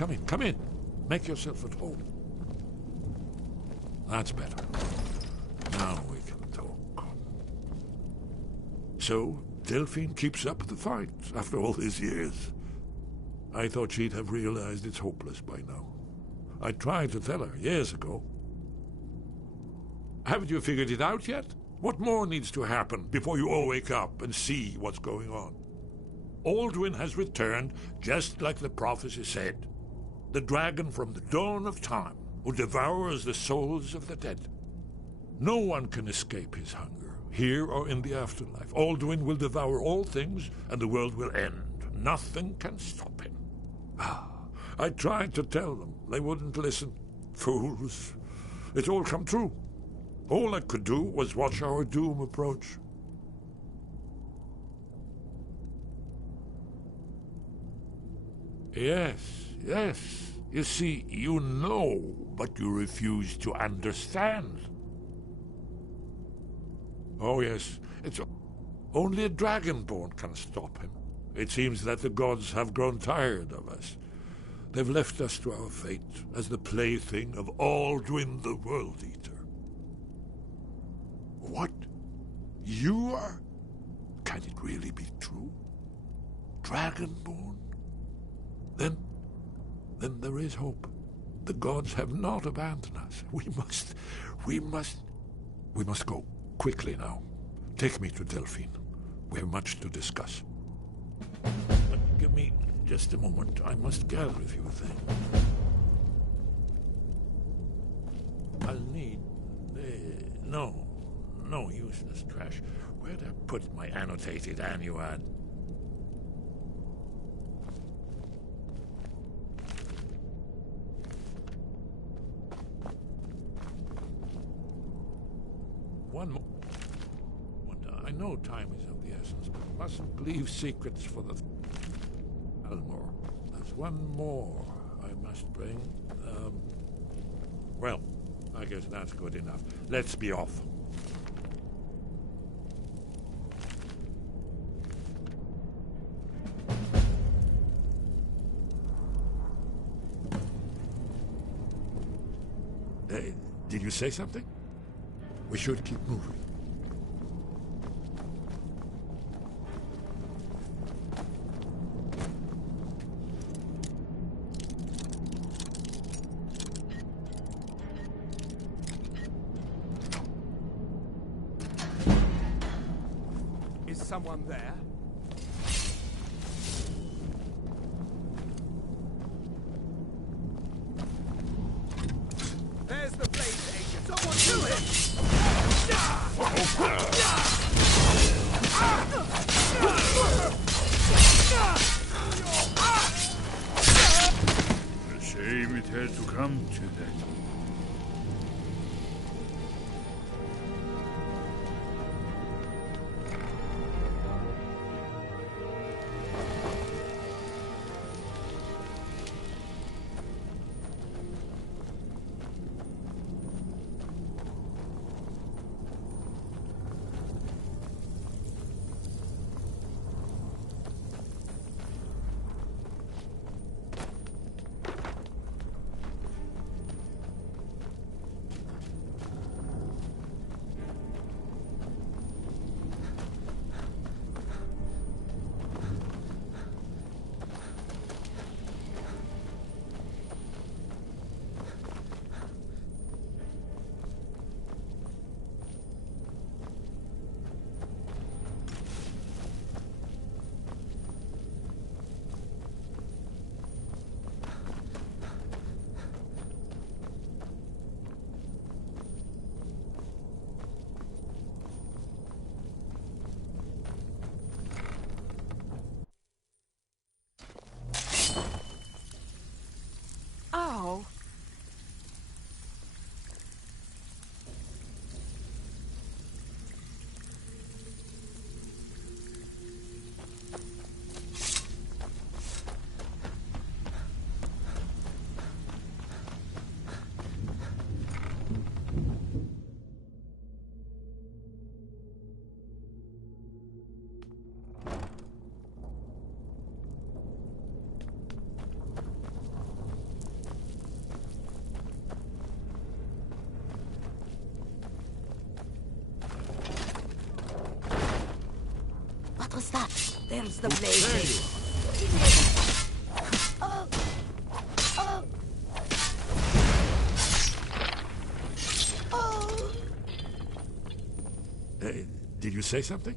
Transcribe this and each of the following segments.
come in, come in. Make yourself at home. That's better. Now we can talk. So, Delphine keeps up the fight after all these years. I thought she'd have realized it's hopeless by now. I tried to tell her years ago. Haven't you figured it out yet? What more needs to happen before you all wake up and see what's going on? Alduin has returned just like the prophecy said. The dragon from the dawn of time who devours the souls of the dead. No one can escape his hunger, here or in the afterlife. Alduin will devour all things and the world will end. Nothing can stop him. I tried to tell them. They wouldn't listen. Fools. It's all come true. All I could do was watch our doom approach. Yes. You see, you know, but you refuse to understand. Oh, yes. It's only a dragonborn can stop him. It seems that the gods have grown tired of us. They've left us to our fate as the plaything of Alduin the World Eater. What? You are? Can it really be true? Dragonborn? Then there is hope. The gods have not abandoned us. We must go. Quickly now. Take me to Delphine. We have much to discuss. But give me just a moment. I must gather a few things. I'll need... No useless trash. Where'd I put my annotated annuad? One more. I know time is of the essence, but mustn't leave secrets for the... Elmore. There's one more I must bring. Well, I guess that's good enough. Let's be off. Did you say something? We should keep moving. Is someone there? There's the blaze agent. Someone kill him! A shame it had to come to that. There's the There blade. you are. Did you say something?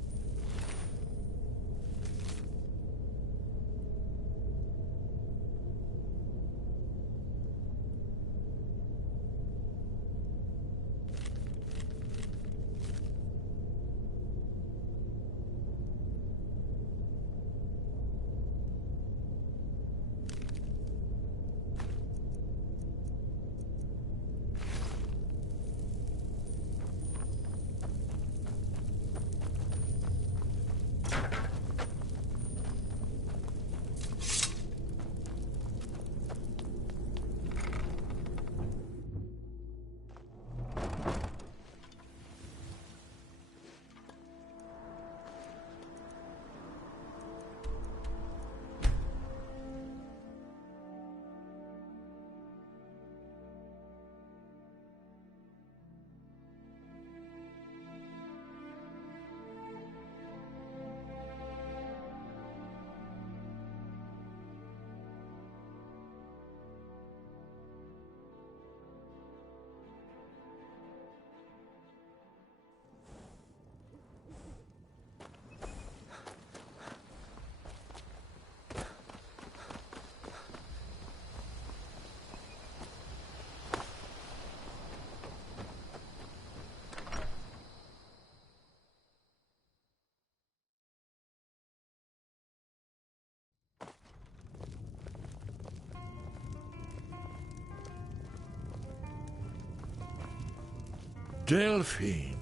Delphine.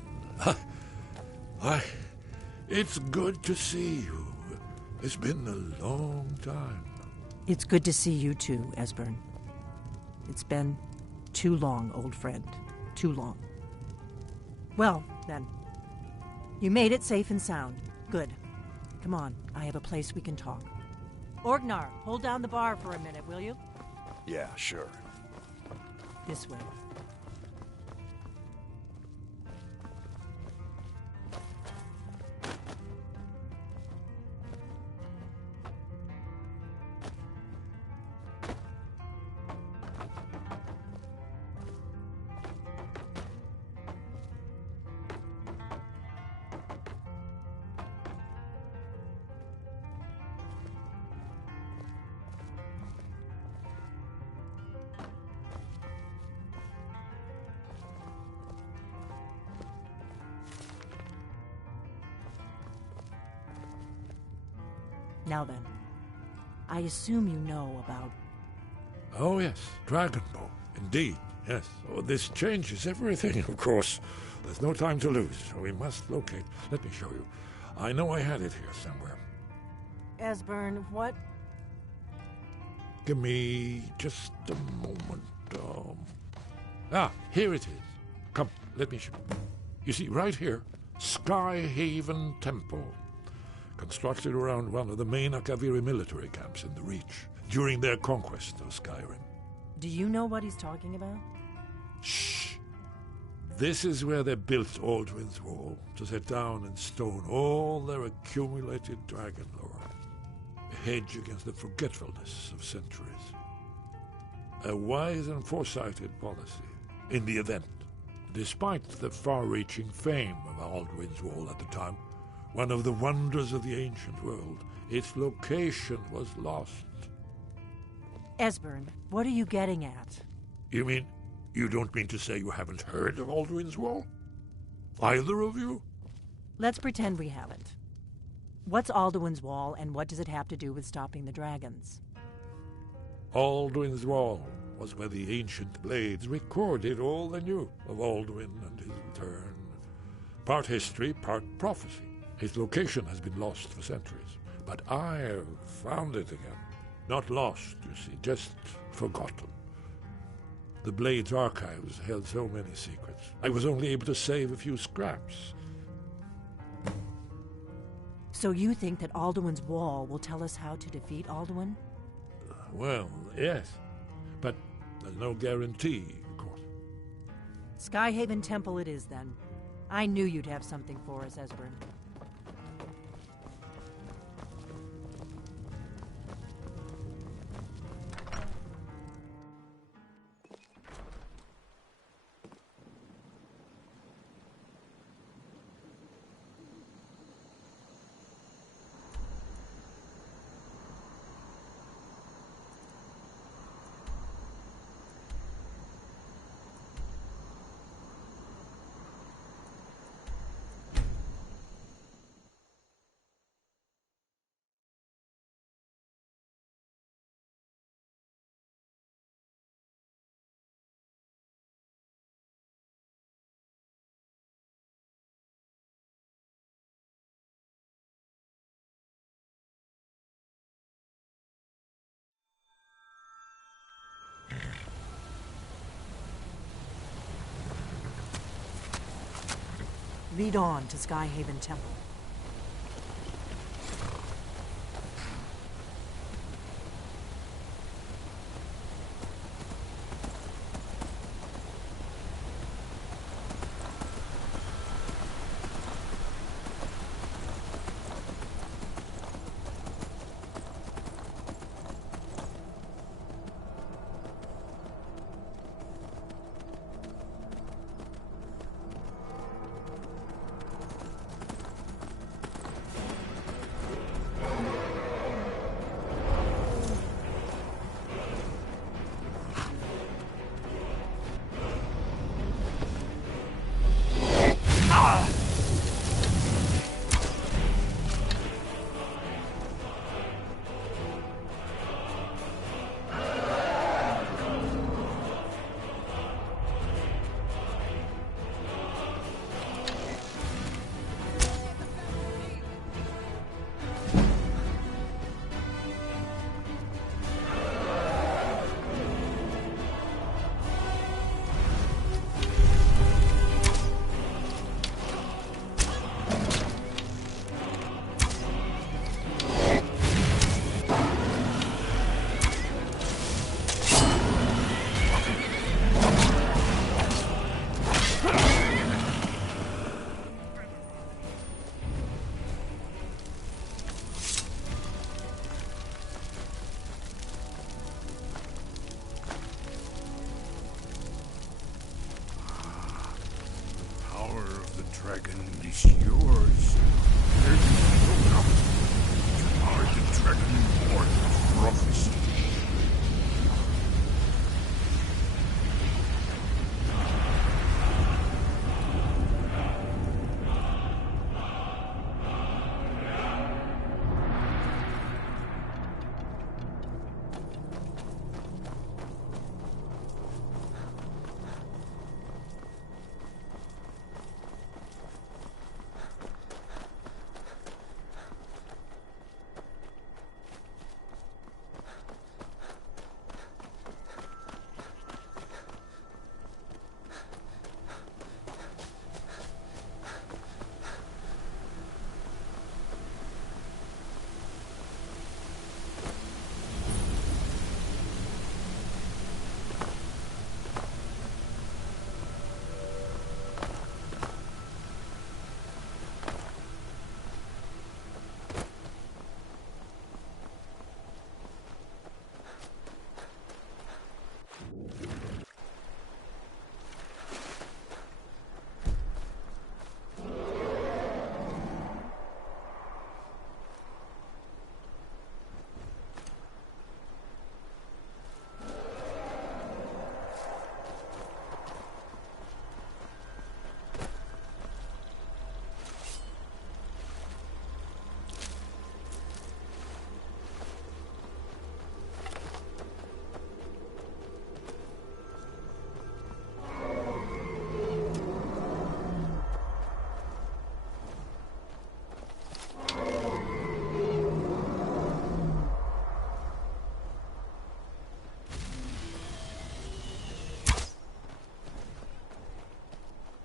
Why, it's good to see you. It's been a long time. It's good to see you too, Esbern. It's been too long, old friend. Too long. Well, then. You made it safe and sound. Good. Come on, I have a place we can talk. Orgnar, hold down the bar for a minute, will you? Yeah, sure. This way. Now then, I assume you know about... Oh, yes, Dragon Bow. Indeed, yes. Oh, this changes everything, of course. There's no time to lose, so we must locate. Let me show you. I know I had it here somewhere. Esbern, what? Give me just a moment. Here it is. Come, let me show you. You see, right here, Skyhaven Temple. Constructed around one of the main Akaviri military camps in the Reach during their conquest of Skyrim. Do you know what he's talking about? Shh! This is where they built Aldwin's Wall, to set down in stone all their accumulated dragon lore. A hedge against the forgetfulness of centuries. A wise and foresighted policy in the event. Despite the far-reaching fame of Aldwin's Wall at the time, one of the wonders of the ancient world, its location was lost. Esbern, what are you getting at? You mean, you don't mean to say you haven't heard of Aldwin's Wall? Either of you? Let's pretend we haven't. What's Alduin's Wall, and what does it have to do with stopping the dragons? Aldwin's Wall was where the ancient blades recorded all they knew of Aldwin and his return. Part history, part prophecy. His location has been lost for centuries, but I have found it again. Not lost, you see, just forgotten. The Blade's archives held so many secrets. I was only able to save a few scraps. So you think that Alduin's Wall will tell us how to defeat Alduin? Well, yes, but there's no guarantee, of course. Skyhaven Temple it is, then. I knew you'd have something for us, Esbern. Lead on to Skyhaven Temple. Dragon is yours. There is no doubt. You are the Dragonborn of prophecy.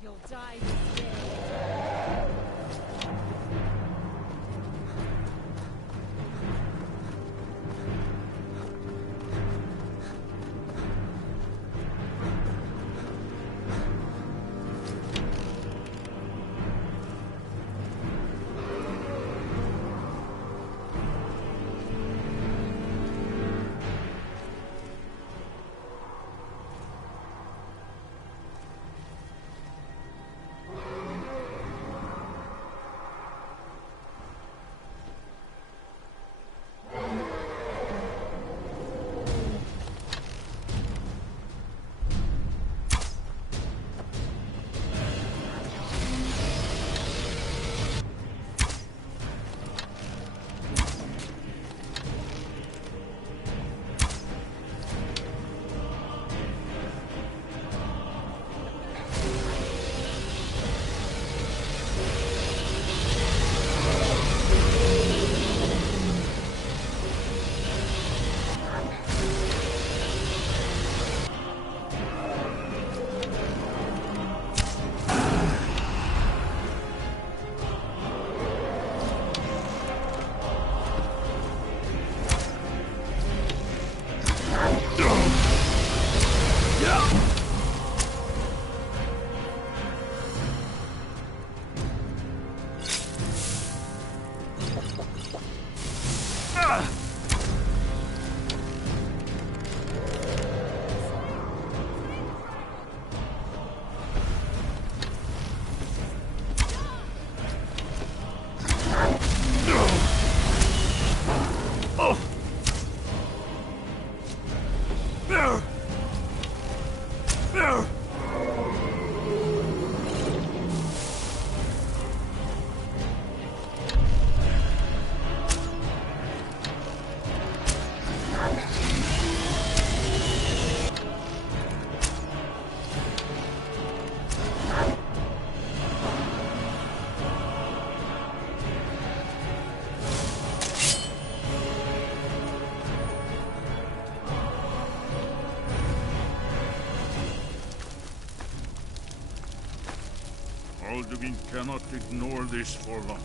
You'll die this day. Alduin cannot ignore this for long.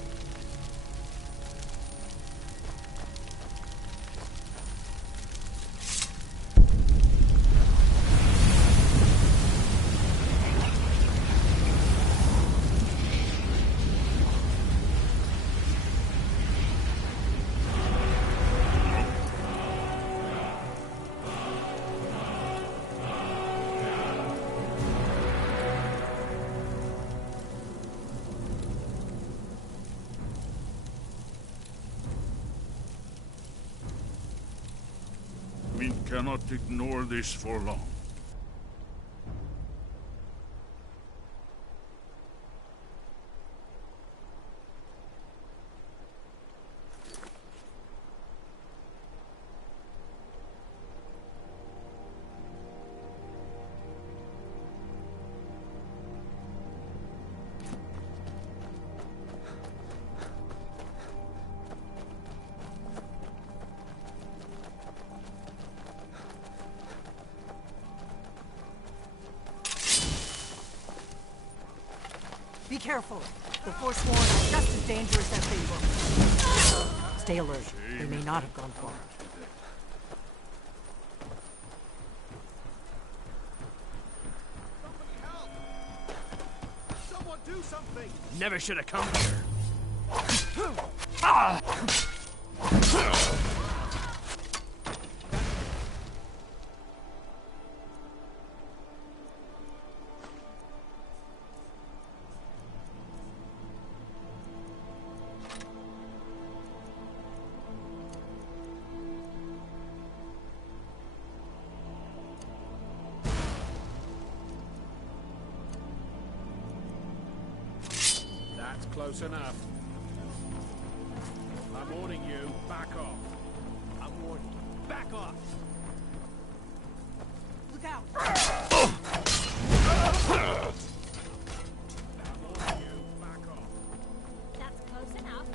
We cannot ignore this for long. Be careful. The Forsworn are just as dangerous as they look. Stay alert. They may not have gone far. Someone do something! Never should have come here. That's close enough. I'm warning you, back off. I'm warning you, back off! Look out! I'm warning you, back off. That's close enough.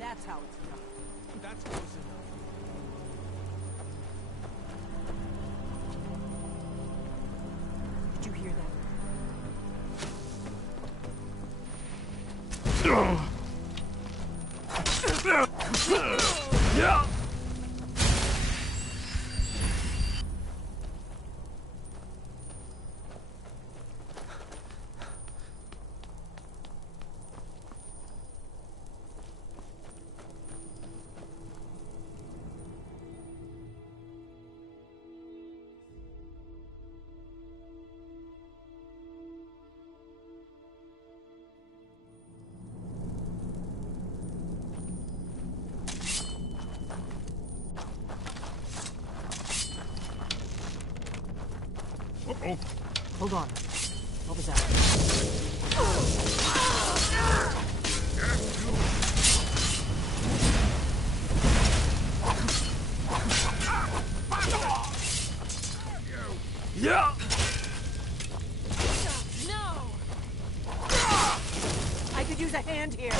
That's how it's done. That's close enough. Did you hear that? Uh-oh. Hold on. What was that? Yeah! No! I could use a hand here.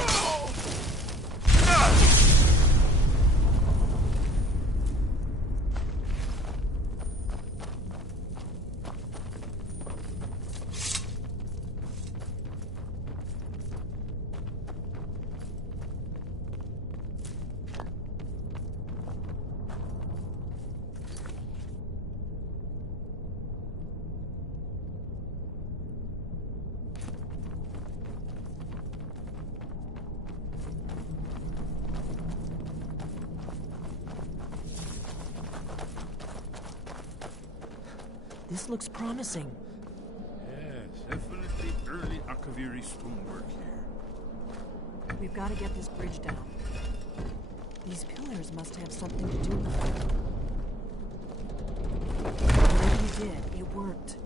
This looks promising. Yes, definitely early Akaviri stonework here. We've got to get this bridge down. These pillars must have something to do with it. Whatever you did, it worked.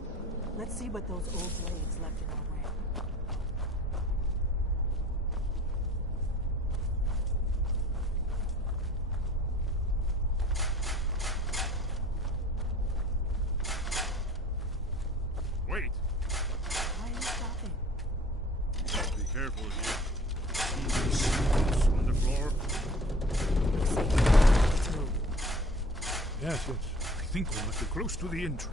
Let's see what those old blades left in our way. Wait! Why are you stopping? Be careful here. Stones on the floor. Let's move. Yes, yes. I think we must be close to the entrance.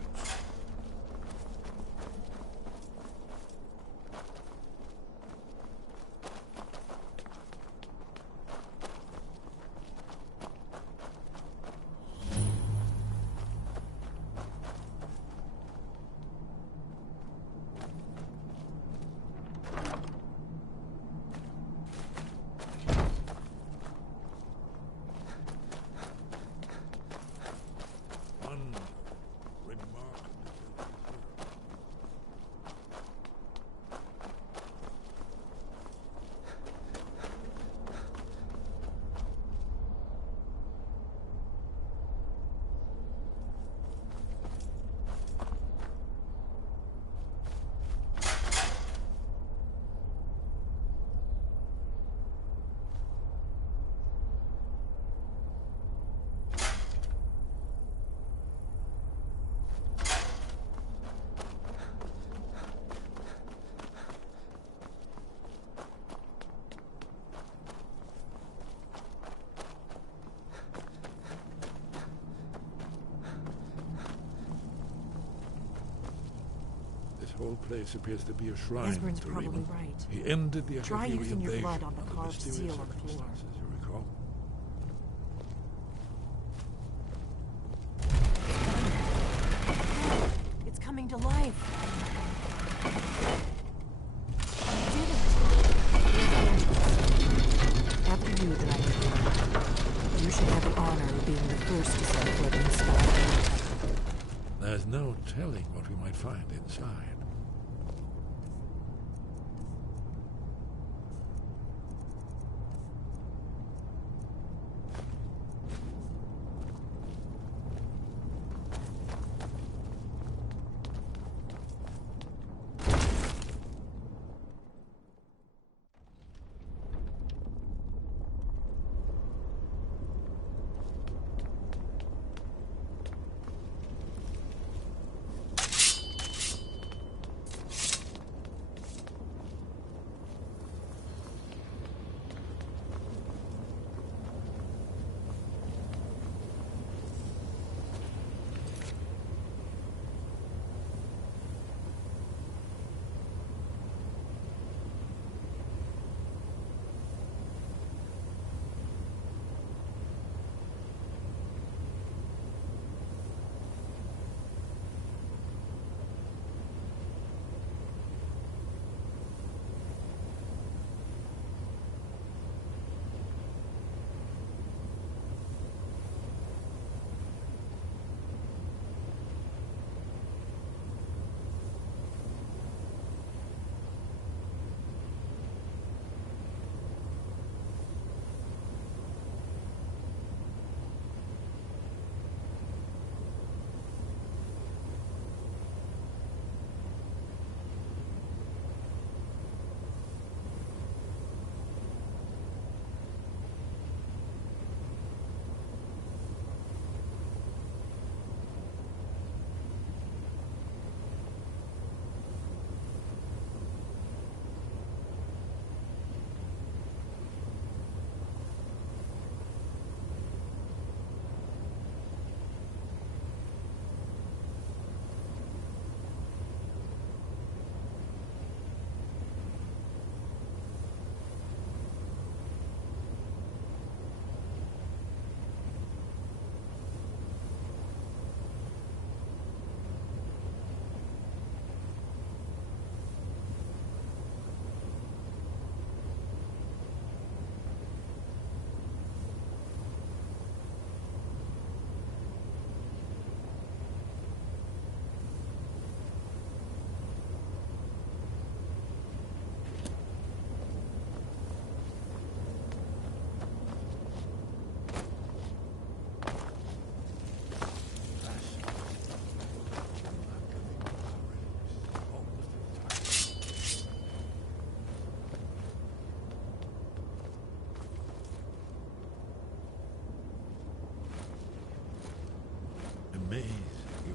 One remarkable thing. This whole place appears to be a shrine Esbern's to probably Riemann. right. He ended the Try Akaviri using your invasion blood on the under carved mysterious seal on the floor. circumstances, you recall? It's coming to life. You did it. After you, Dragon. You should have the honor of being the first to set foot in Skyrim. There's no telling what we might find inside.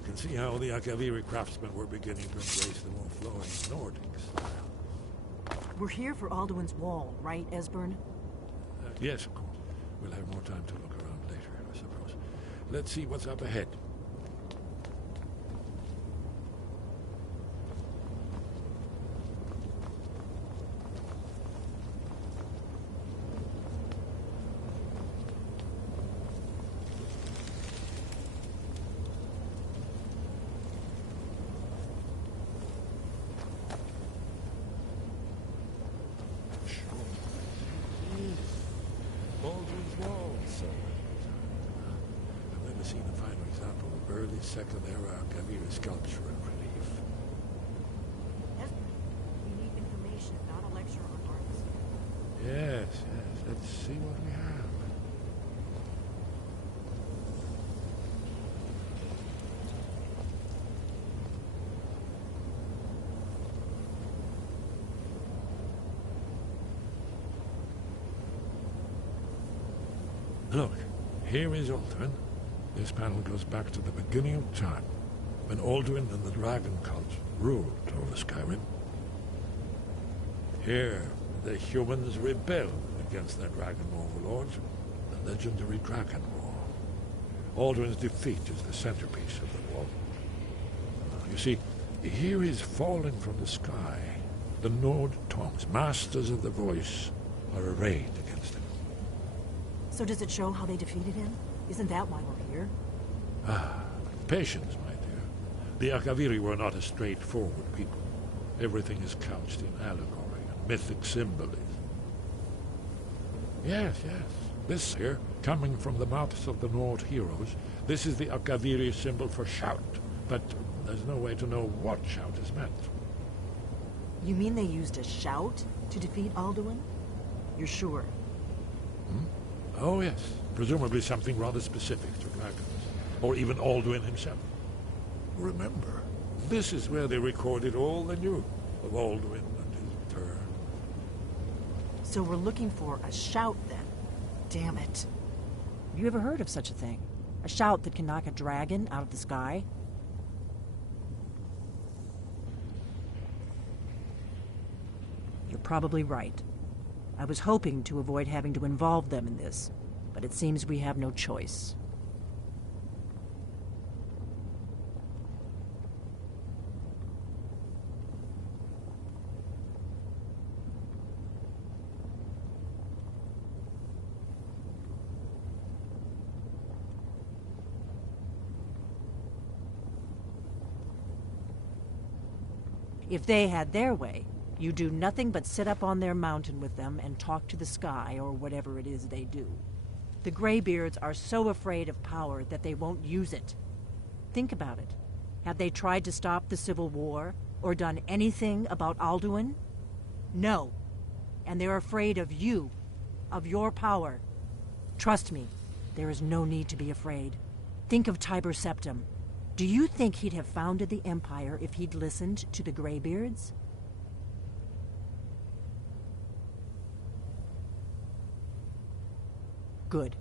can see how the Akaviri craftsmen were beginning to embrace the more flowing Nordic style. We're here for Alduin's wall, right, Esbern? Yes, of course. We'll have more time to look around later, I suppose. Let's see what's up ahead. Second era Akaviri sculpture and relief. Esbern, we need information, not a lecture on arts. Yes, yes. Let's see what we have. Look, here is Alduin. This panel goes back to the beginning of time, when Alduin and the dragon cult ruled over Skyrim. Here, the humans rebelled against their dragon overlords, the legendary Dragon War. Alduin's defeat is the centerpiece of the war. You see, here is falling from the sky. The Nord tongues, masters of the voice, are arrayed against him. So does it show how they defeated him? Isn't that why we're here? Patience, my dear. The Akaviri were not a straightforward people. Everything is couched in allegory and mythic symbolism. Yes, yes. This here, coming from the mouths of the Nord heroes, this is the Akaviri symbol for shout. But there's no way to know what shout is meant. You mean they used a shout to defeat Alduin? You're sure? Oh, yes. Presumably something rather specific to dragons. Or even Alduin himself. Remember, this is where they recorded all they knew of Alduin and his return. So we're looking for a shout, then. Damn it. Have you ever heard of such a thing? A shout that can knock a dragon out of the sky? You're probably right. I was hoping to avoid having to involve them in this, but it seems we have no choice. If they had their way, you do nothing but sit up on their mountain with them and talk to the sky or whatever it is they do. The Greybeards are so afraid of power that they won't use it. Think about it. Have they tried to stop the Civil War or done anything about Alduin? No. And they're afraid of you, of your power. Trust me, there is no need to be afraid. Think of Tiber Septim. Do you think he'd have founded the Empire if he'd listened to the Greybeards? Good.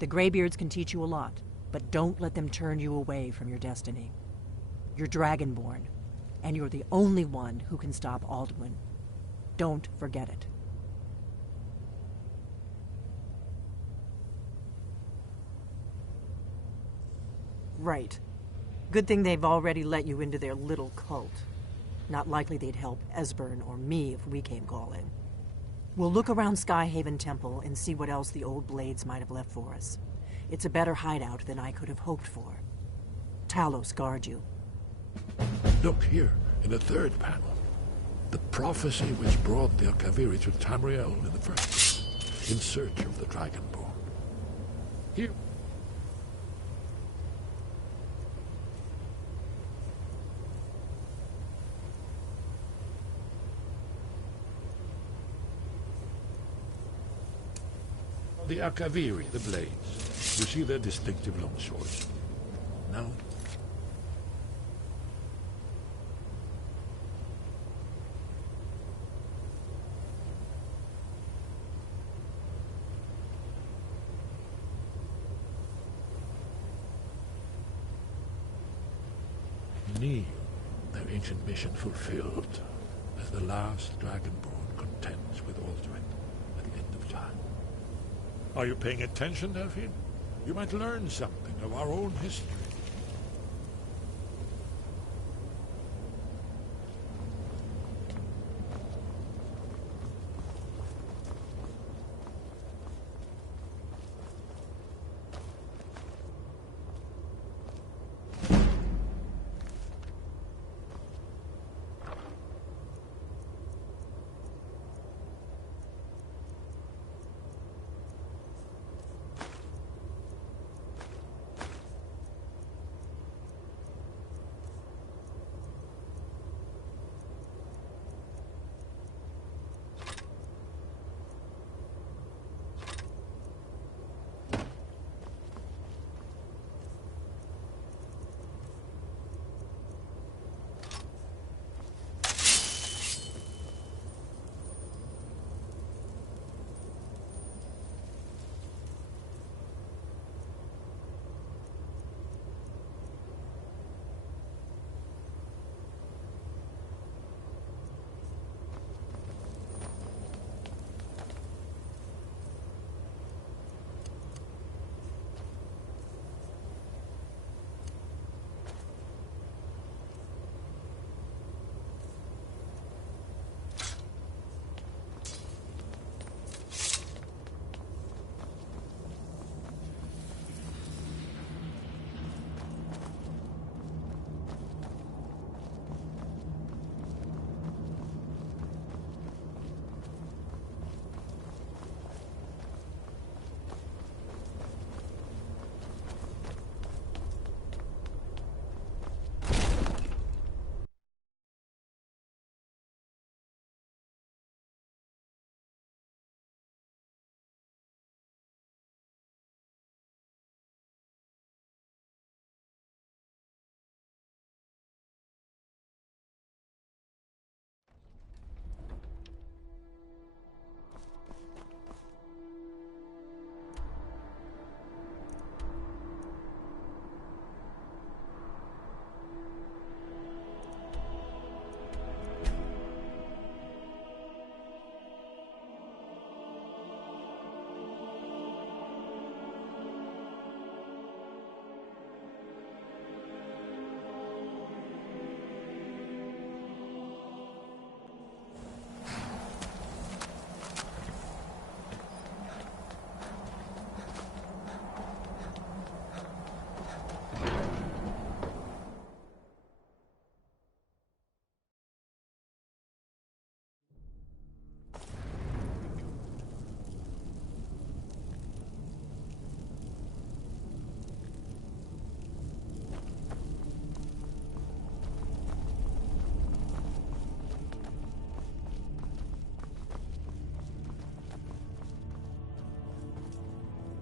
The Greybeards can teach you a lot, but don't let them turn you away from your destiny. You're Dragonborn, and you're the only one who can stop Alduin. Don't forget it. Right. Good thing they've already let you into their little cult. Not likely they'd help Esbern or me if we came calling. We'll look around Skyhaven Temple and see what else the old blades might have left for us. It's a better hideout than I could have hoped for. Talos guard you. Look here, in the third panel. The prophecy which brought the Akaviri to Tamriel in the first place, in search of the Dragonborn. Here. The Akaviri, the blades. You see their distinctive long swords. Now, need their ancient mission fulfilled as the last Dragonborn contends with Alduin at the end of time. Are you paying attention, Delphine? You might learn something of our own history.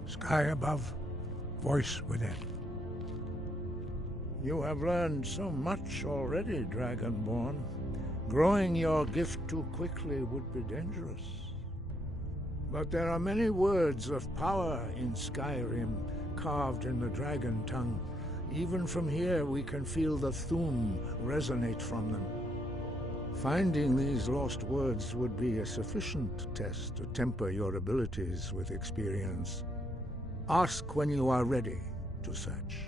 Sky above, voice within. You have learned so much already, Dragonborn. Growing your gift too quickly would be dangerous. But there are many words of power in Skyrim, carved in the dragon tongue. Even from here we can feel the Thum resonate from them. Finding these lost words would be a sufficient test to temper your abilities with experience. Ask when you are ready to search.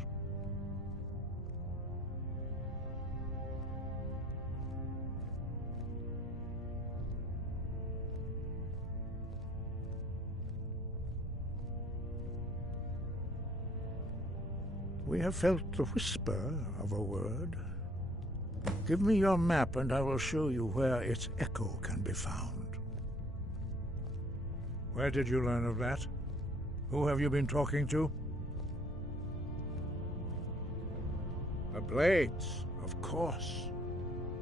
We have felt the whisper of a word. Give me your map and I will show you where its echo can be found. Where did you learn of that? Who have you been talking to? The Blades, of course.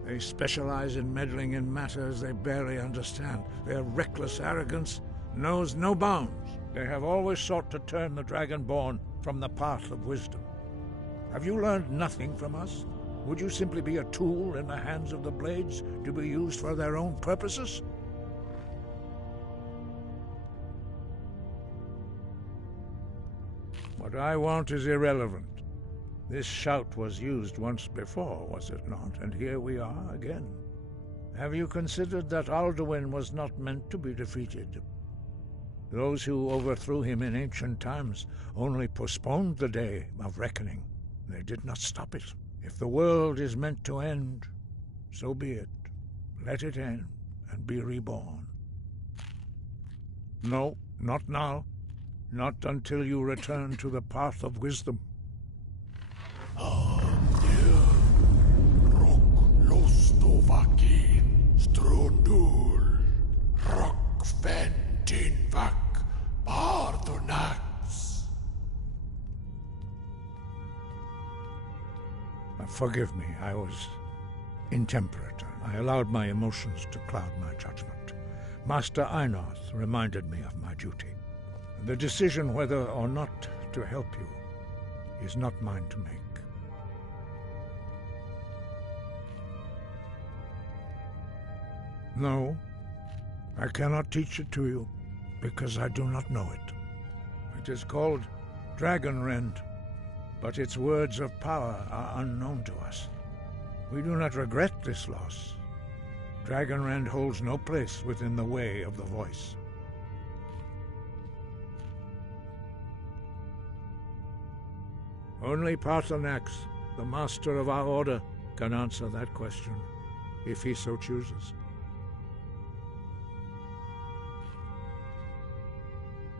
They specialize in meddling in matters they barely understand. Their reckless arrogance knows no bounds. They have always sought to turn the Dragonborn from the path of wisdom. Have you learned nothing from us? Would you simply be a tool in the hands of the Blades to be used for their own purposes? What I want is irrelevant. This shout was used once before, was it not? And here we are again. Have you considered that Alduin was not meant to be defeated? Those who overthrew him in ancient times only postponed the day of reckoning. They did not stop it. If the world is meant to end, so be it. Let it end and be reborn. No, not now. Not until you return to the path of wisdom. Forgive me, I was intemperate. I allowed my emotions to cloud my judgment. Master Einarth reminded me of my duty. The decision whether or not to help you is not mine to make. No, I cannot teach it to you, because I do not know it. It is called Dragonrend, but its words of power are unknown to us. We do not regret this loss. Dragonrend holds no place within the way of the voice. Only Paarthurnax, the master of our order, can answer that question, if he so chooses.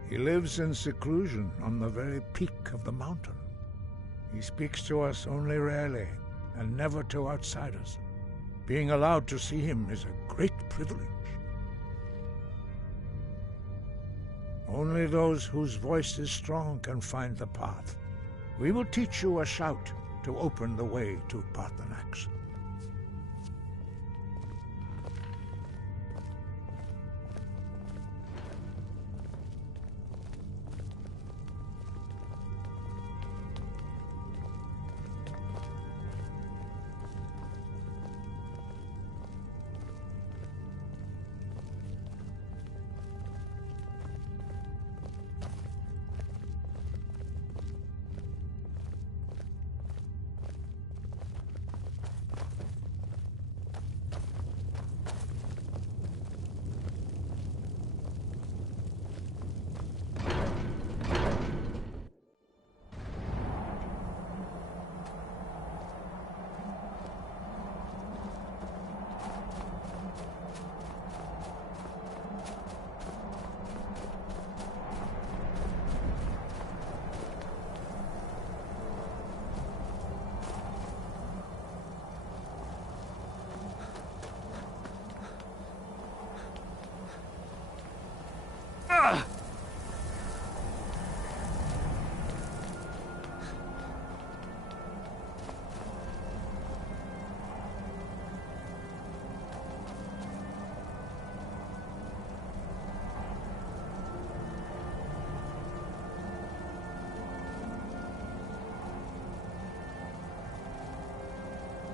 He lives in seclusion on the very peak of the mountain. He speaks to us only rarely, and never to outsiders. Being allowed to see him is a great privilege. Only those whose voice is strong can find the path. We will teach you a shout to open the way to Paarthurnax.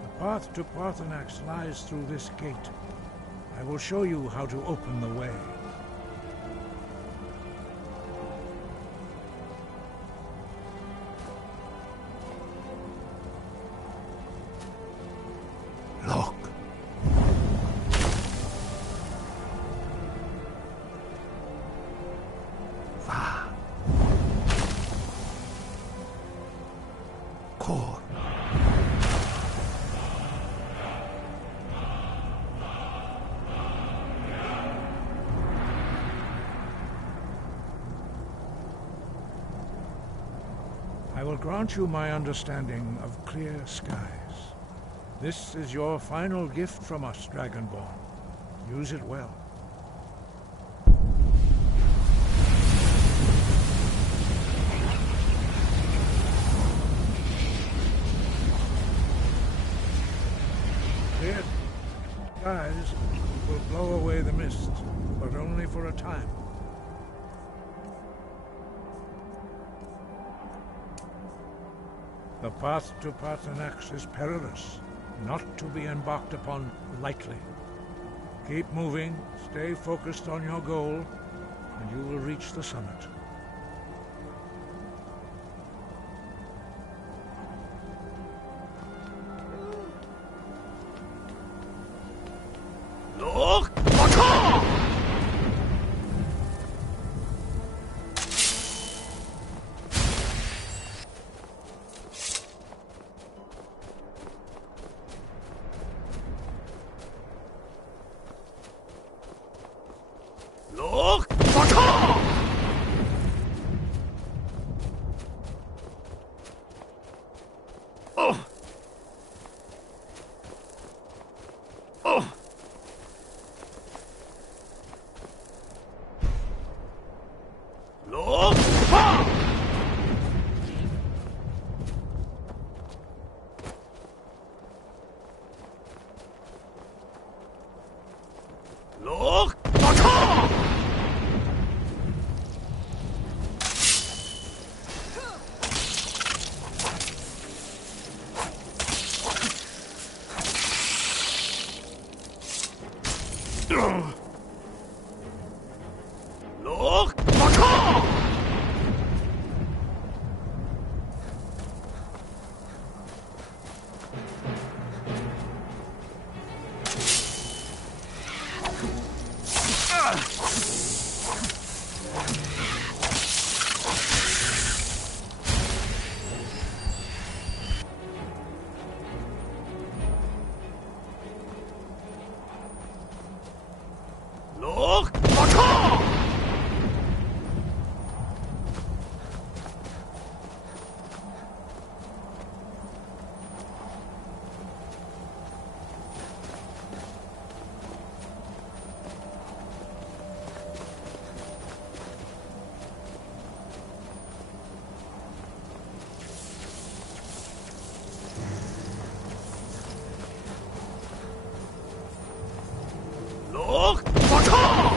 The path to Paarthurnax lies through this gate. I will show you how to open the way. Look. Va. Kor. I will grant you my understanding of clear skies. This is your final gift from us, Dragonborn. Use it well. Clear skies will blow away the mist, but only for a time. The path to Paarthurnax is perilous, not to be embarked upon lightly. Keep moving, stay focused on your goal, and you will reach the summit. Look! Baka! Look! Baka! Look! Baka! Look! Baka!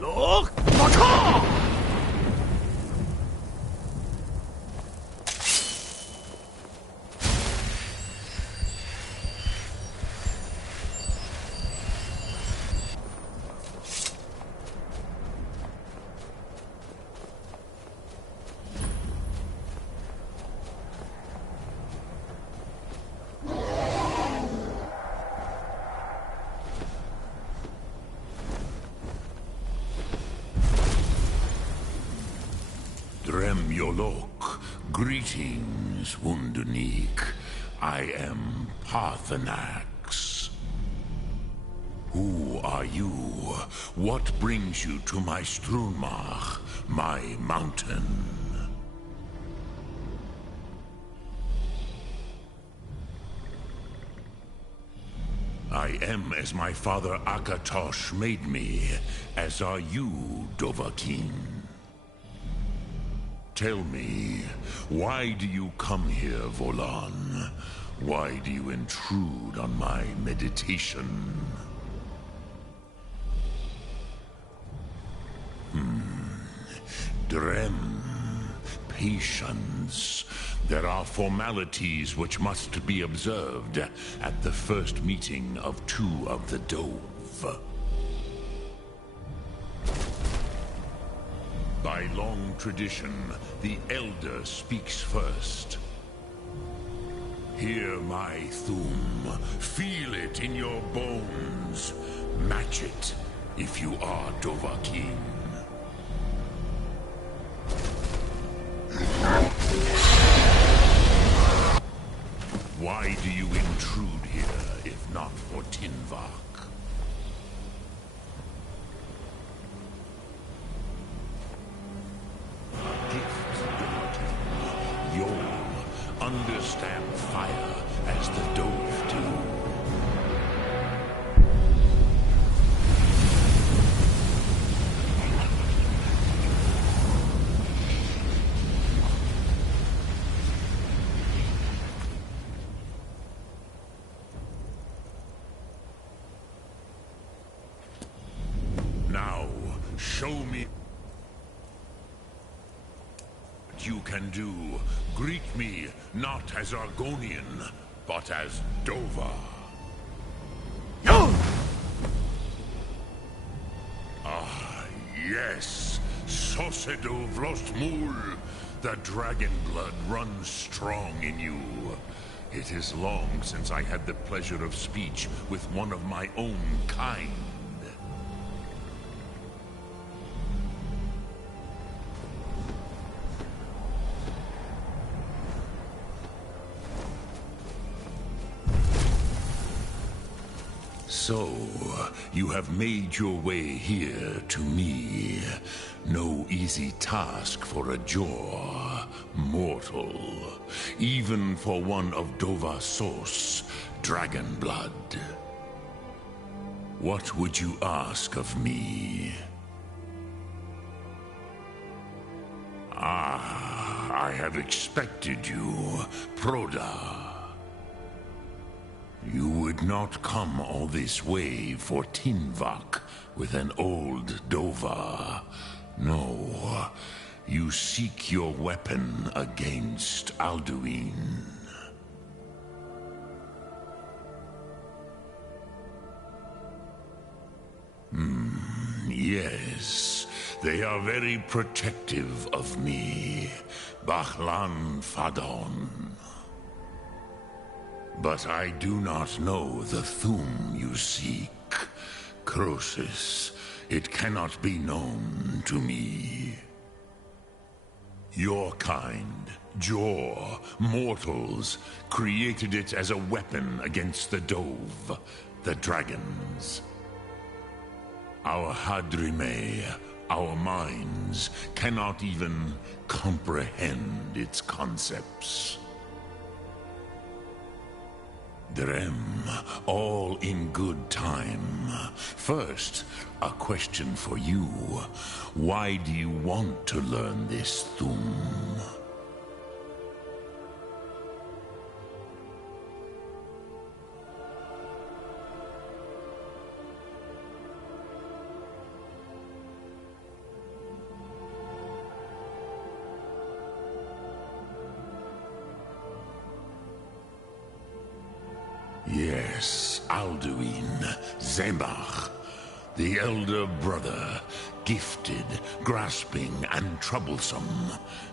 Look! Baka! Dremyolok, greetings, Wundernik. I am Parthenax. Who are you? What brings you to my Strunmach, my mountain? I am as my father Akatosh made me, as are you, Dovahkiin. Tell me, why do you come here, Volan? Why do you intrude on my meditation? Drem, patience. There are formalities which must be observed at the first meeting of two of the Dove. By long tradition, the Elder speaks first. Hear my Thum. Feel it in your bones. Match it if you are Dovahkiin. Why do you intrude here, if not for Tinvak? You'll understand fire as the Dove do. Now, show me what you can do. Greet me not as Argonian, but as Dova. Ah, yes. Sosedo Vrostmul. The dragon blood runs strong in you. It is long since I had the pleasure of speech with one of my own kind. So, you have made your way here to me. No easy task for a jaw, mortal. Even for one of Dovasos, dragon blood. What would you ask of me? I have expected you, Proda. You would not come all this way for Tinvak with an old Dova. No, you seek your weapon against Alduin. Yes, they are very protective of me, Bahlan Fadon. But I do not know the Thum you seek. Croesus, it cannot be known to me. Your kind, Jor, mortals, created it as a weapon against the Dove, the dragons. Our Hadrime, our minds, cannot even comprehend its concepts. Drem, all in good time. First, a question for you. Why do you want to learn this Thum? Yes, Alduin, Zembach, the elder brother, gifted, grasping, and troublesome,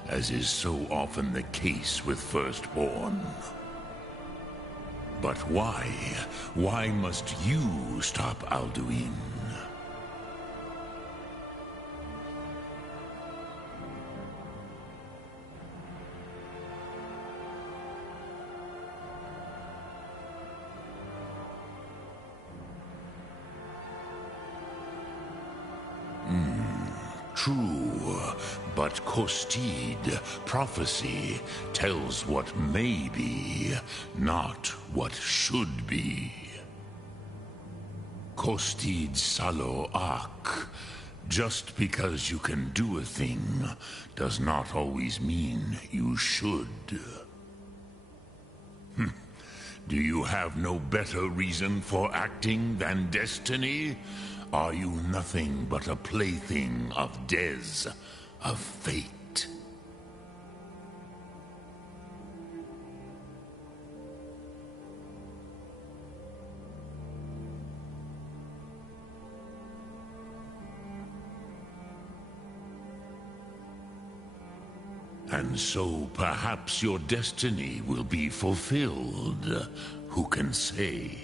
as is so often the case with firstborn. But why? Why must you stop Alduin? True, but Kostid, prophecy, tells what may be, not what should be. Kostid Salo Ak. Just because you can do a thing does not always mean you should. Do you have no better reason for acting than destiny? Are you nothing but a plaything of Dez, of fate? And so perhaps your destiny will be fulfilled. Who can say?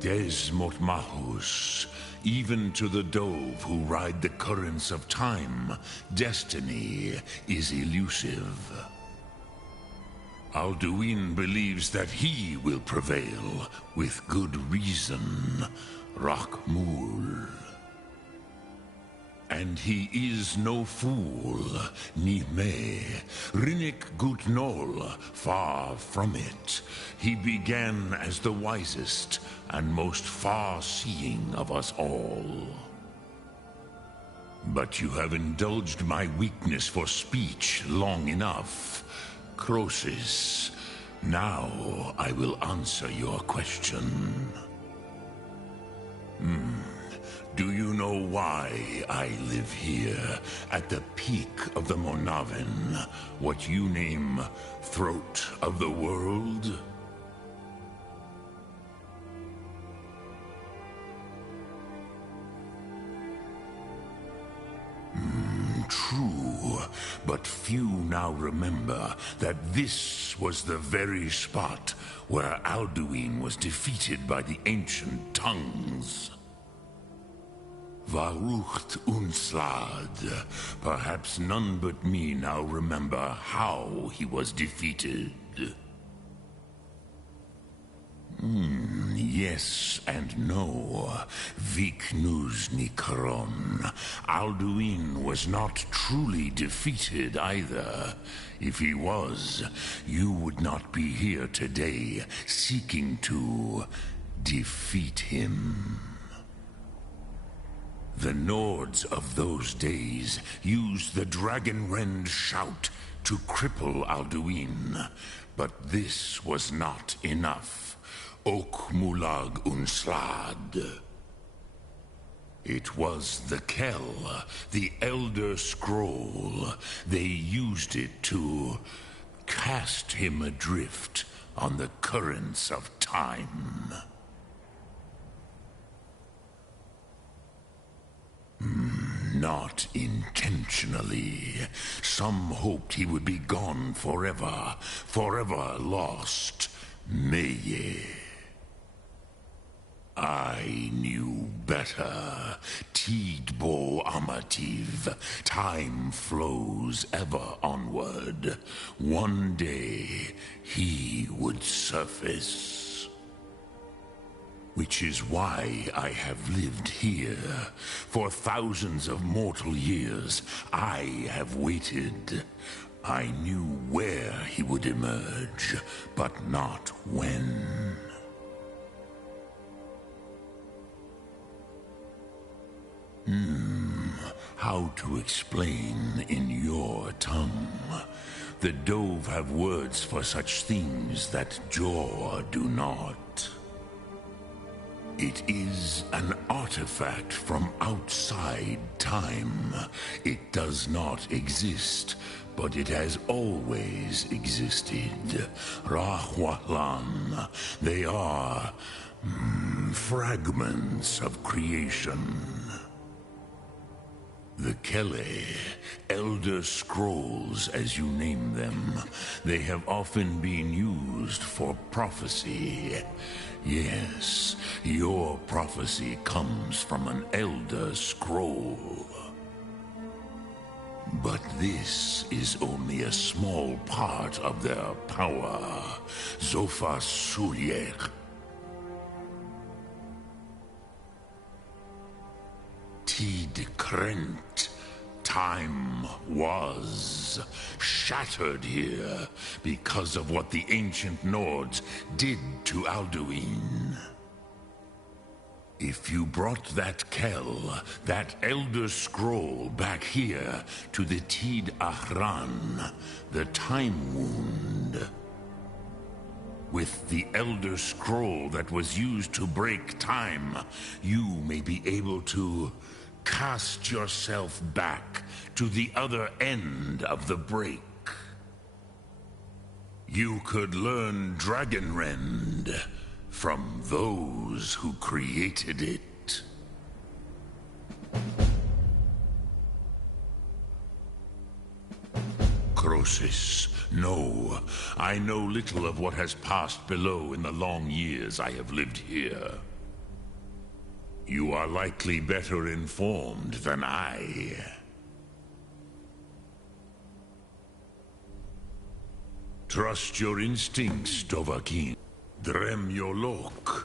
Des Motmahus, even to the Dove who ride the currents of time, destiny is elusive. Alduin believes that he will prevail, with good reason, Rakmul. And he is no fool, ni me, Rinnik Gutnol, far from it. He began as the wisest and most far-seeing of us all. But you have indulged my weakness for speech long enough. Croesus, now I will answer your question. Do you know why I live here, at the peak of the Monavin, what you name Throat of the World? True, but few now remember that this was the very spot where Alduin was defeated by the ancient tongues. Varucht Unslad. Perhaps none but me now remember how he was defeated. yes and no. Vik nus ni Karon. Alduin was not truly defeated either. If he was, you would not be here today seeking to defeat him. The Nords of those days used the Dragonrend shout to cripple Alduin, but this was not enough. Ok Mulag Unslad. It was the Kell, the Elder Scroll. They used it to cast him adrift on the currents of time. Not intentionally. Some hoped he would be gone forever, forever lost. Meye. I knew better. Tidbo Amativ. Time flows ever onward. One day, he would surface. Which is why I have lived here. For thousands of mortal years, I have waited. I knew where he would emerge, but not when. How to explain in your tongue? The Dove have words for such things that Jor do not. It is an artifact from outside time. It does not exist, but it has always existed. Rahwalan. They are fragments of creation. The Kele, Elder Scrolls as you name them, they have often been used for prophecy. Yes, your prophecy comes from an Elder Scroll. But this is only a small part of their power. Zofa Suryek. Tid Krent. Time was shattered here because of what the ancient Nords did to Alduin. If you brought that Kell, that Elder Scroll back here to the Tid Ahran, the Time Wound, with the Elder Scroll that was used to break time, you may be able to cast yourself back to the other end of the break. You could learn Dragonrend from those who created it. Crosis, no. I know little of what has passed below in the long years I have lived here. You are likely better informed than I. Trust your instincts, Dovahkiin. Drem Yolok.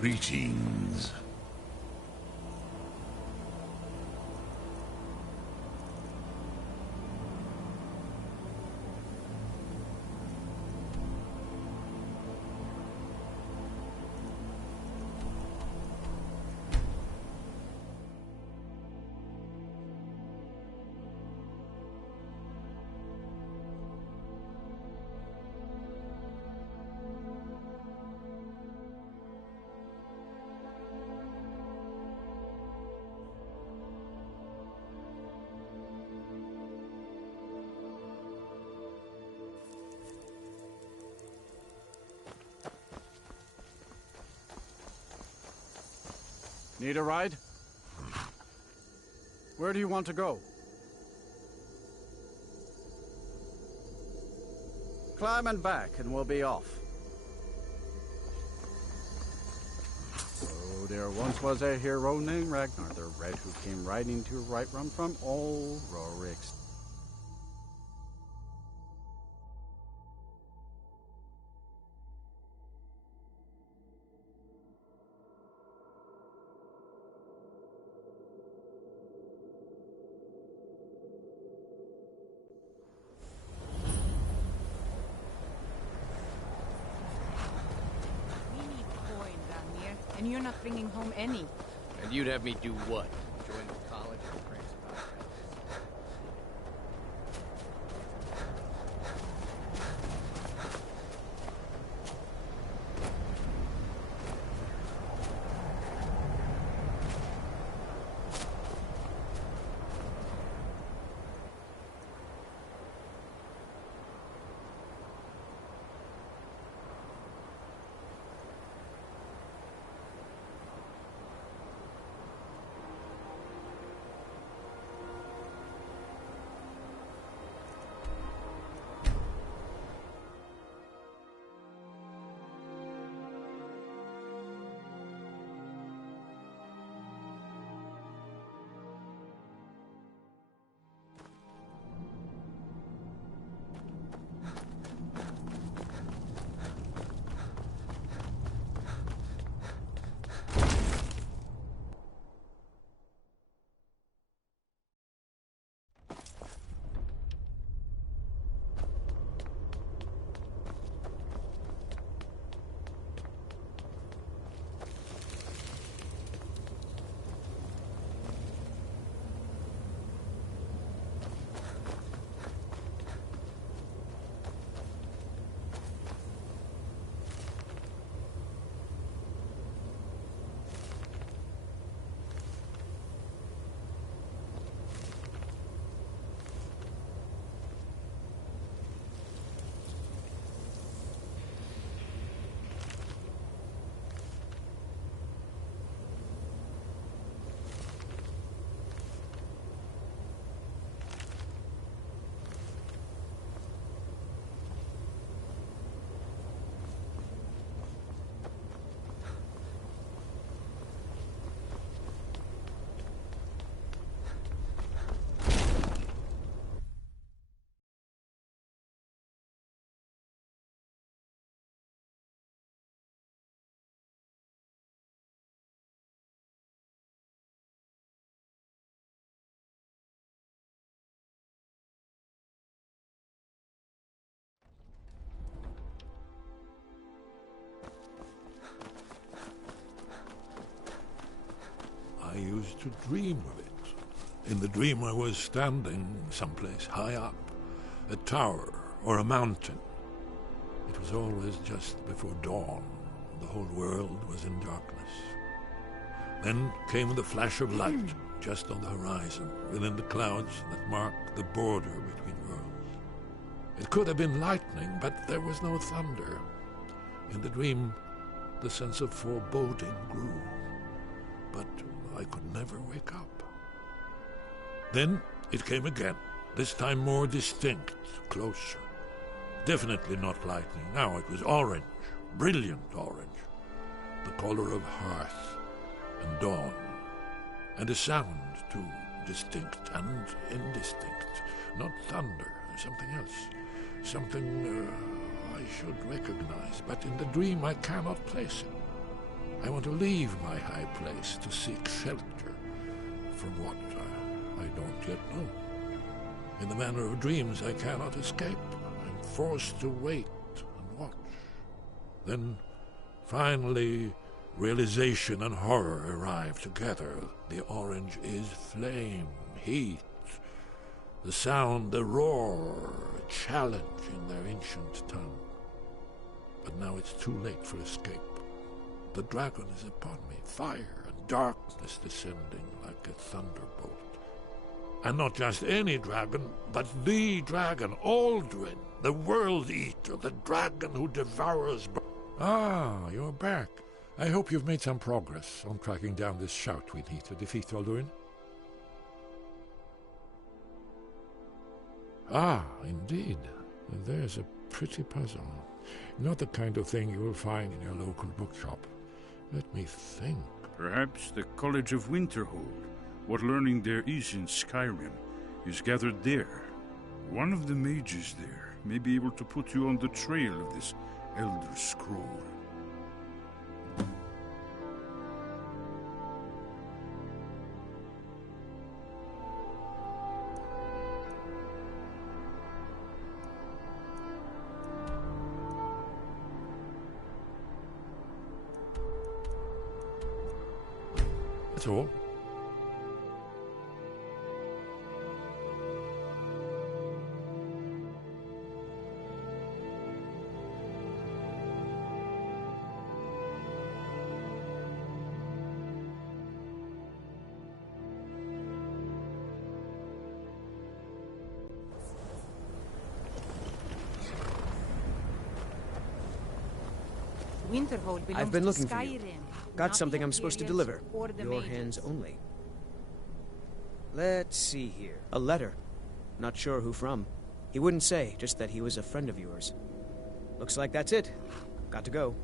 Greetings. Need a ride? Where do you want to go? Climb and back, and we'll be off. So there once was a hero named Ragnar the Red who came riding to right run from old Rorik's. And you're not bringing home any. And you'd have me do what? Join the college and prance about I used to dream of it. In the dream I was standing someplace high up, a tower or a mountain. It was always just before dawn. The whole world was in darkness. Then came the flash of light, just on the horizon, within the clouds that mark the border between worlds. It could have been lightning, but there was no thunder. In the dream, the sense of foreboding grew, but I could never wake up. Then it came again, this time more distinct, closer. Definitely not lightning. Now it was orange, brilliant orange, the color of hearth and dawn, and a sound too, distinct and indistinct. Not thunder, something else, something I should recognize, but in the dream I cannot place it. I want to leave my high place to seek shelter from what I don't yet know. In the manner of dreams I cannot escape. I'm forced to wait and watch. Then, finally, realization and horror arrive together. The orange is flame, heat, the sound, the roar, a challenge in their ancient tongue. But now it's too late for escape. The dragon is upon me, fire and darkness descending like a thunderbolt. And not just any dragon, but the dragon, Aldrin, the world eater, the dragon who devours... Ah, you're back. I hope you've made some progress on tracking down this shout we need to defeat Alduin. Ah, indeed. There's a pretty puzzle. Not the kind of thing you will find in your local bookshop. Let me think. Perhaps the College of Winterhold. What learning there is in Skyrim is gathered there. One of the mages there may be able to put you on the trail of this Elder Scroll. That's all. Winterhold belongs I've been to looking for you. Skyrim. Got not something the I'm supposed to Imperials deliver. or the Your mages. hands only. Let's see here. A letter. Not sure who from. He wouldn't say, just that he was a friend of yours. Looks like that's it. Got to go.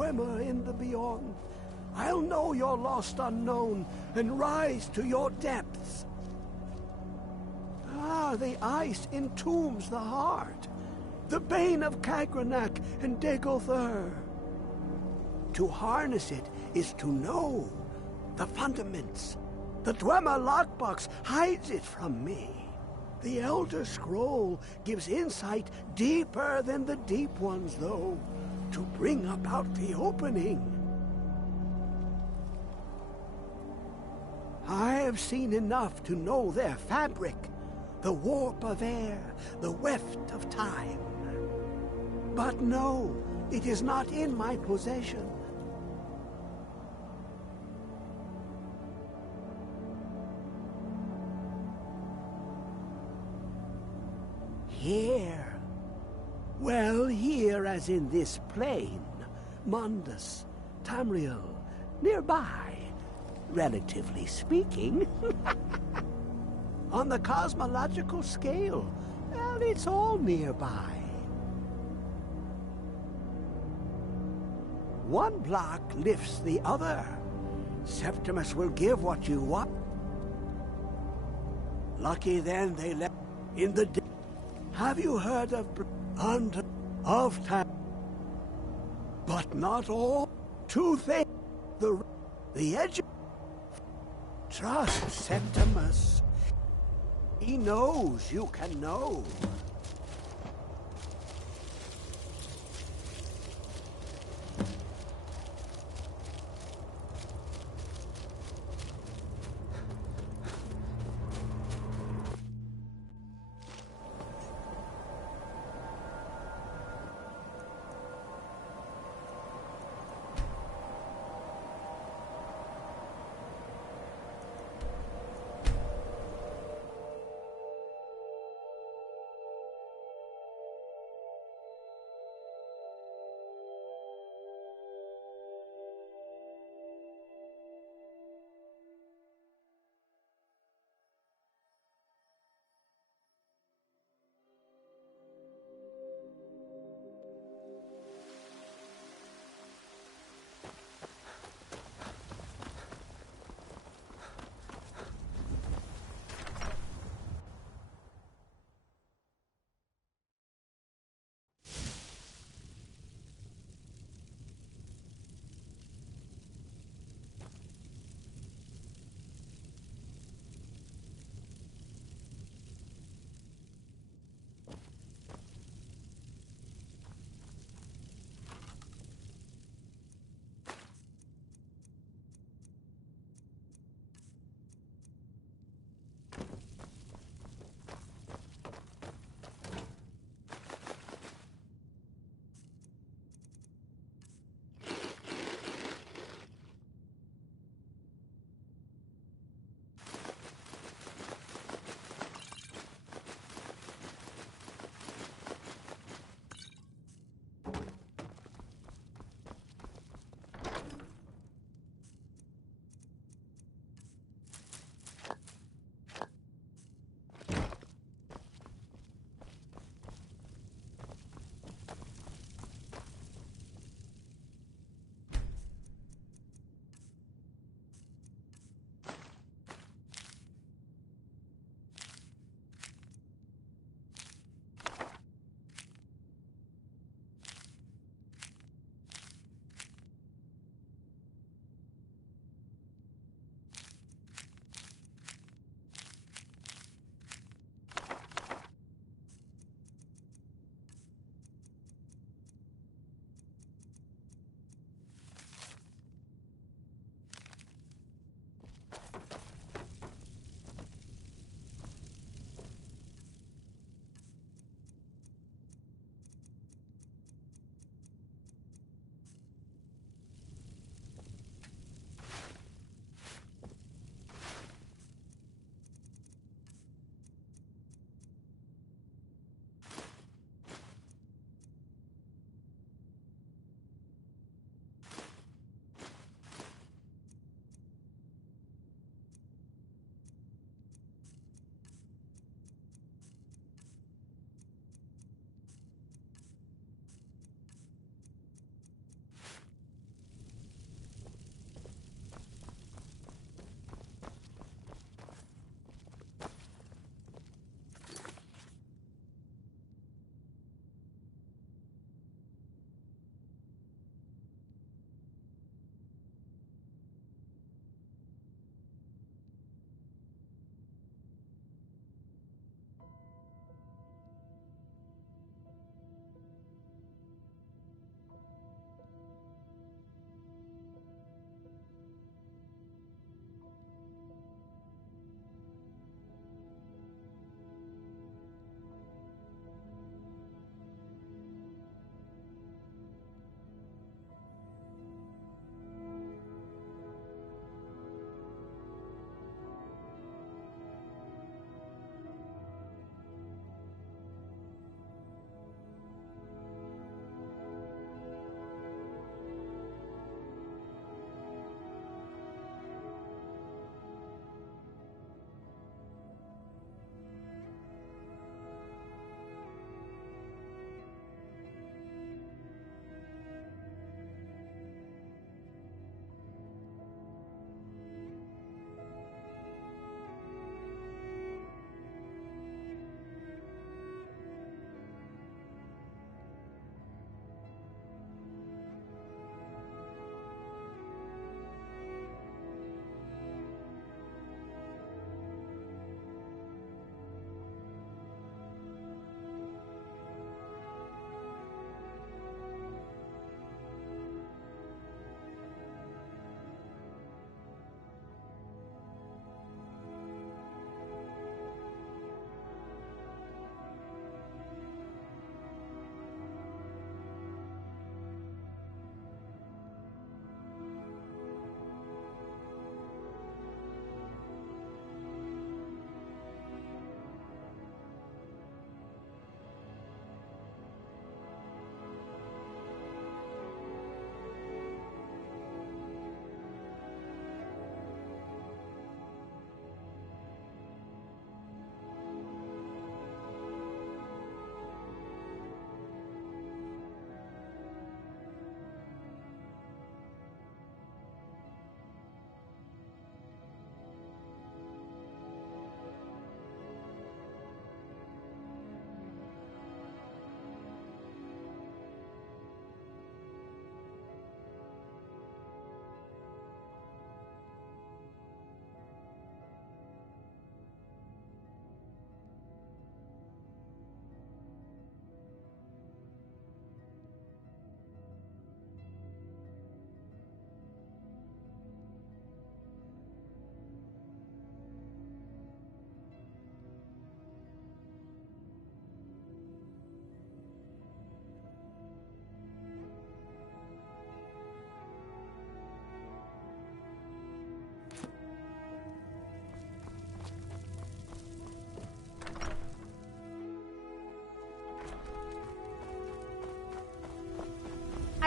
Dwemer in the beyond. I'll know your lost unknown and rise to your depths. Ah, the ice entombs the heart, the bane of Kagranak and Degolthur. To harness it is to know the fundaments. The Dwemer lockbox hides it from me. The Elder Scroll gives insight deeper than the deep ones, though, to bring about the opening. I have seen enough to know their fabric, the warp of air, the weft of time. But no, it is not in my possession. Here. Well, here as in this plain, Mundus, Tamriel, nearby, relatively speaking. On the cosmological scale, well, it's all nearby. One block lifts the other. Septimus will give what you want. Lucky then they left in the day. Have you heard of time? But not all. Two things. The edge. Trust Septimus. He knows you can know.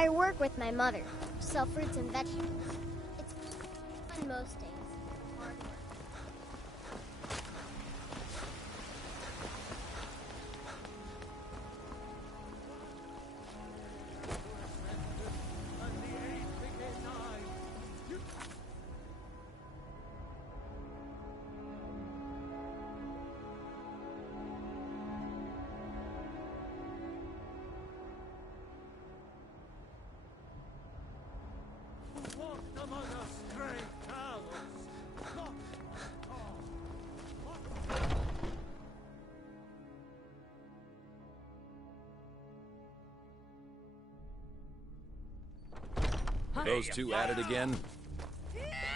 I work with my mother. Sell fruits and vegetables. It's fun most days. Hard work. Those two at it again?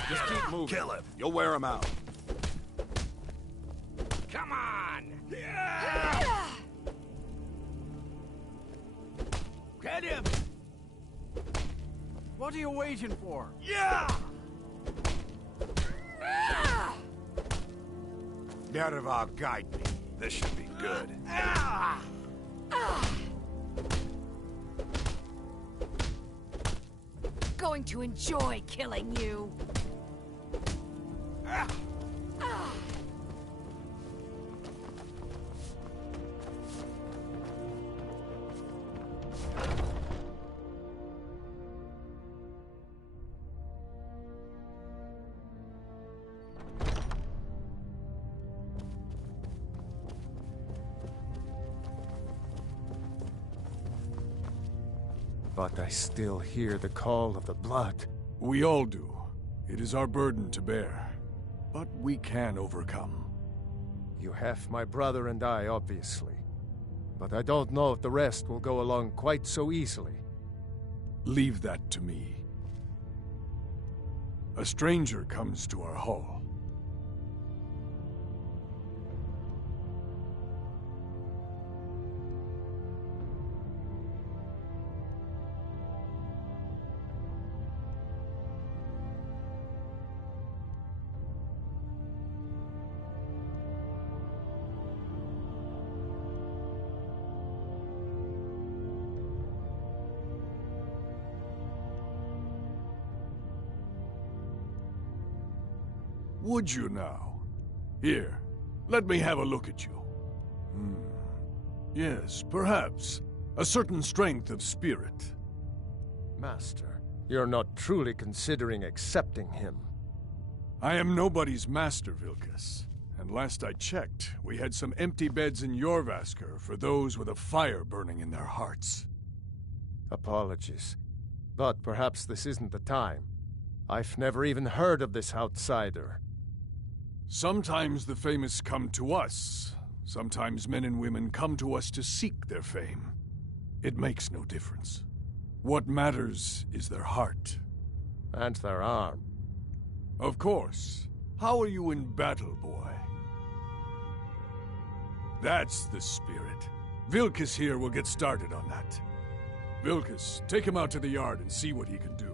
Just keep moving. Kill him. You'll wear him out. Come on! Get him! What are you waiting for? Yeah! Nerva, guide me. This should be good. Going to enjoy killing you. But I still hear the call of the blood. We all do. It is our burden to bear. But we can overcome. You have my brother and I, obviously. But I don't know if the rest will go along quite so easily. Leave that to me. A stranger comes to our hall. Would you now? Here, let me have a look at you. Yes, perhaps. A certain strength of spirit. Master, you're not truly considering accepting him. I am nobody's master, Vilkas. And last I checked, we had some empty beds in Jorvaskr for those with a fire burning in their hearts. Apologies. But perhaps this isn't the time. I've never even heard of this outsider. Sometimes the famous come to us. Sometimes men and women come to us to seek their fame. It makes no difference. What matters is their heart. And their arm. Of course. How are you in battle, boy? That's the spirit. Vilkas here will get started on that. Vilkas, take him out to the yard and see what he can do.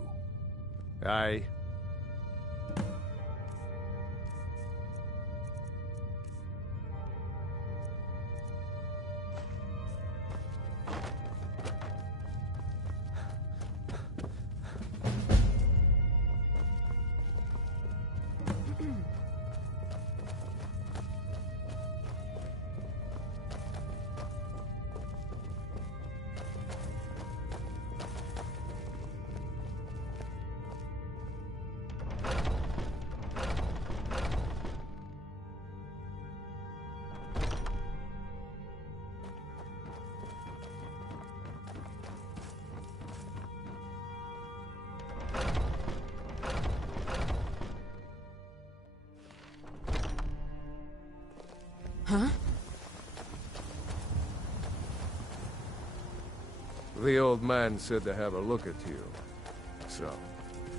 Aye. Huh? The old man said to have a look at you. So,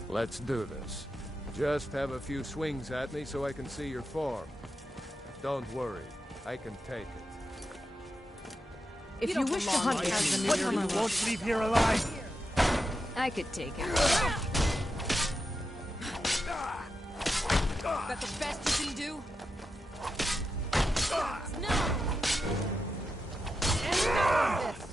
let's do this. Just have a few swings at me so I can see your form. Don't worry, I can take it. If you wish to hunt But you won't leave here alive. I could take it. That the best you can do? No! Enough of this!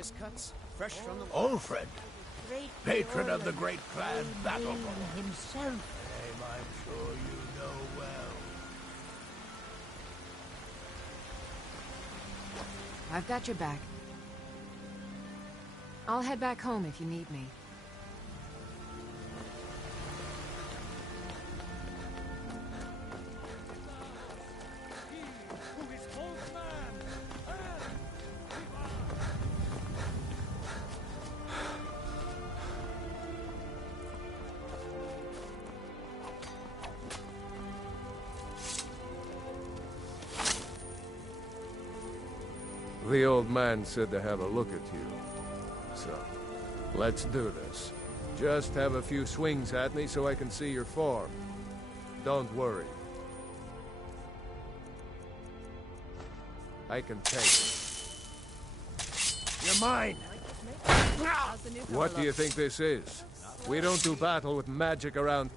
finest cuts, fresh from the... Old friend, patron of the great clan Battleborn himself. Name I'm sure you know well. I've got your back. I'll head back home if you need me. The old man said to have a look at you. So, let's do this. Just have a few swings at me so I can see your form. Don't worry. I can take it. You're mine! What do you think this is? We don't do battle with magic around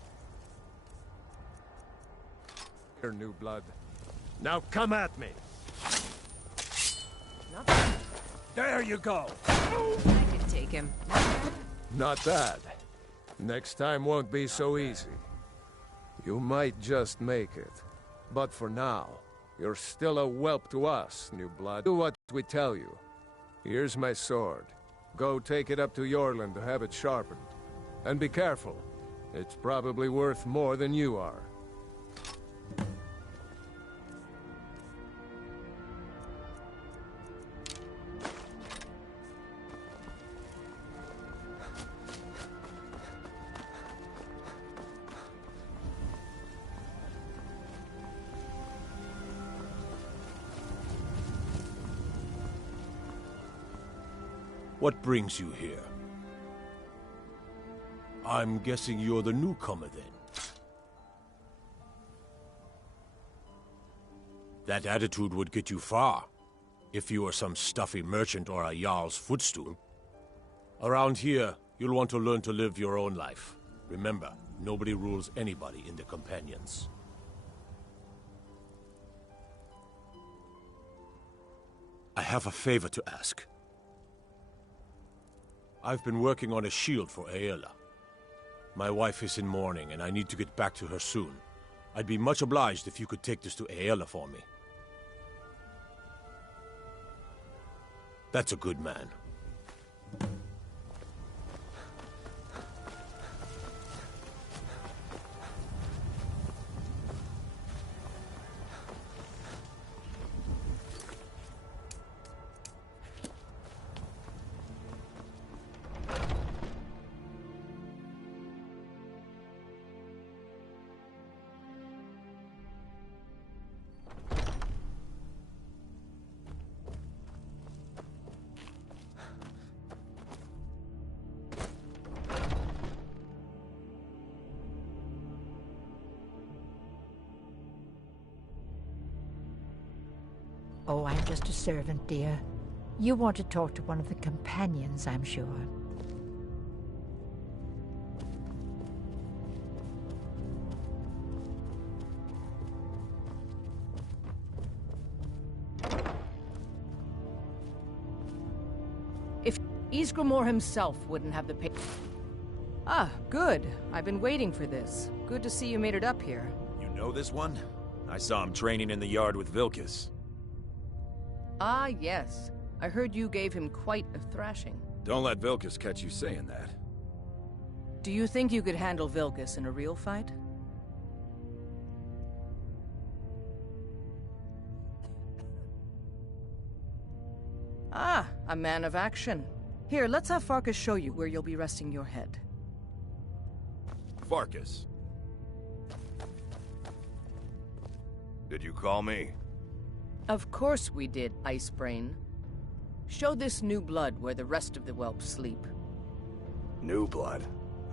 here, new blood. Now come at me! There you go! I could take him. Not bad. Next time won't be so easy. You might just make it. But for now, you're still a whelp to us, new blood. Do what we tell you. Here's my sword. Go take it up to Yorland to have it sharpened. And be careful. It's probably worth more than you are. What brings you here? I'm guessing you're the newcomer, then. That attitude would get you far, if you were some stuffy merchant or a Jarl's footstool. Around here, you'll want to learn to live your own life. Remember, nobody rules anybody in the Companions. I have a favor to ask. I've been working on a shield for Aela. My wife is in mourning, and I need to get back to her soon. I'd be much obliged if you could take this to Aela for me. That's a good man. Oh, I'm just a servant, dear. You want to talk to one of the companions, I'm sure. If Ysgramor himself wouldn't have the Ah, good. I've been waiting for this. Good to see you made it up here. You know this one? I saw him training in the yard with Vilkas. Ah, yes. I heard you gave him quite a thrashing. Don't let Vilkas catch you saying that. Do you think you could handle Vilkas in a real fight? Ah, a man of action. Here, let's have Farkas show you where you'll be resting your head. Farkas. Did you call me? Of course we did, Icebrain. Show this new blood where the rest of the whelps sleep. New blood?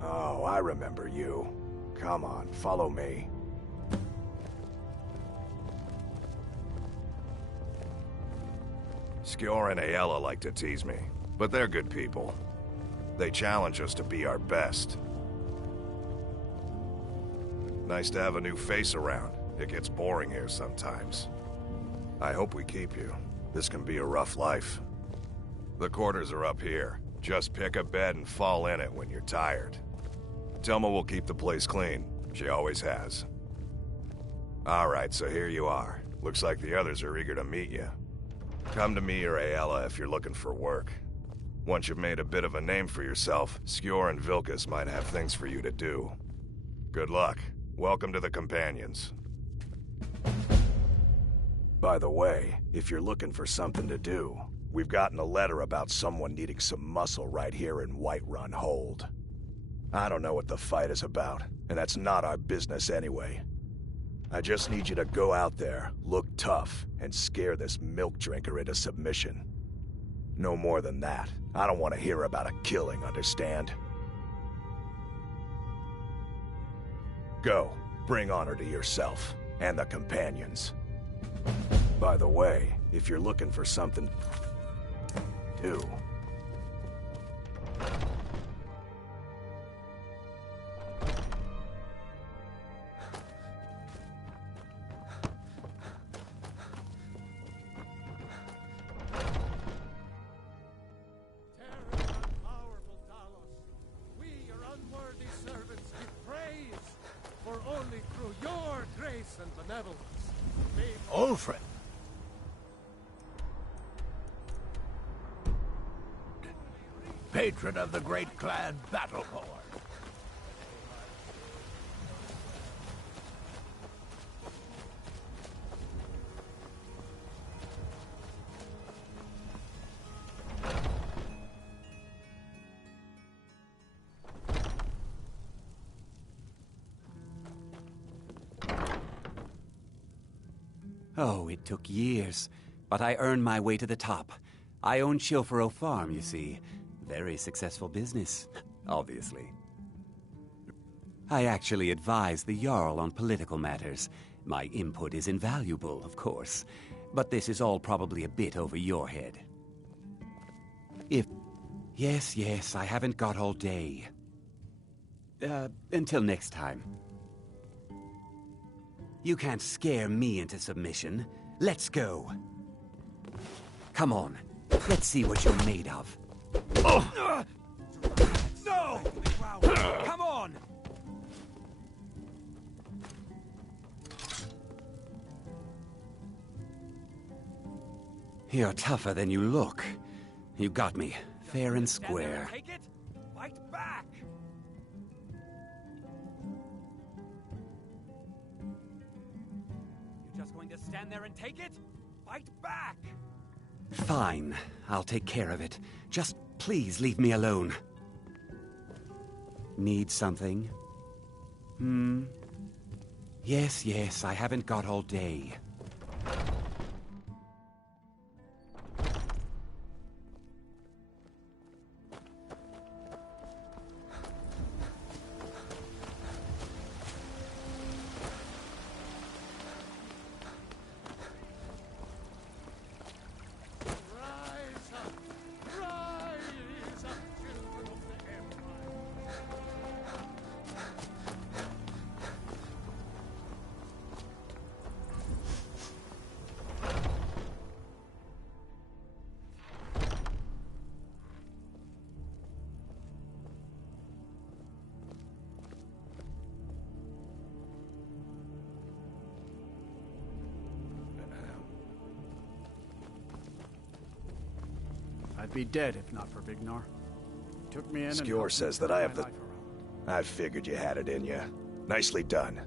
Oh, I remember you. Come on, follow me. Skjor and Aela like to tease me, but they're good people. They challenge us to be our best. Nice to have a new face around. It gets boring here sometimes. I hope we keep you. This can be a rough life. The quarters are up here. Just pick a bed and fall in it when you're tired. Telma will keep the place clean. She always has. Alright, so here you are. Looks like the others are eager to meet you. Come to me or Ayala if you're looking for work. Once you've made a bit of a name for yourself, Skjor and Vilkas might have things for you to do. Good luck. Welcome to the Companions. By the way, if you're looking for something to do, we've gotten a letter about someone needing some muscle right here in Whiterun Hold. I don't know what the fight is about, and that's not our business anyway. I just need you to go out there, look tough, and scare this milk drinker into submission. No more than that. I don't want to hear about a killing, understand? Go. Bring honor to yourself, and the Companions. By the way, if you're looking for something to do... Old friend. Patron of the great clan Battleborn. Oh, it took years, but I earned my way to the top. I own Shilfaro Farm, you see. Very successful business, obviously. I actually advise the Jarl on political matters. My input is invaluable, of course, but this is all probably a bit over your head. Yes, I haven't got all day. Until next time. You can't scare me into submission. Let's go. Come on. Let's see what you're made of. Oh. No! Come on! You're tougher than you look. You got me, fair and square. Take it. Fight back. You're just going to stand there and take it? Fight back. Fine, I'll take care of it. Just please leave me alone. Need something? Yes, I haven't got all day. I'd be dead if not for Vignar. He took me in Skjor says that I have the... I figured you had it in you. Nicely done.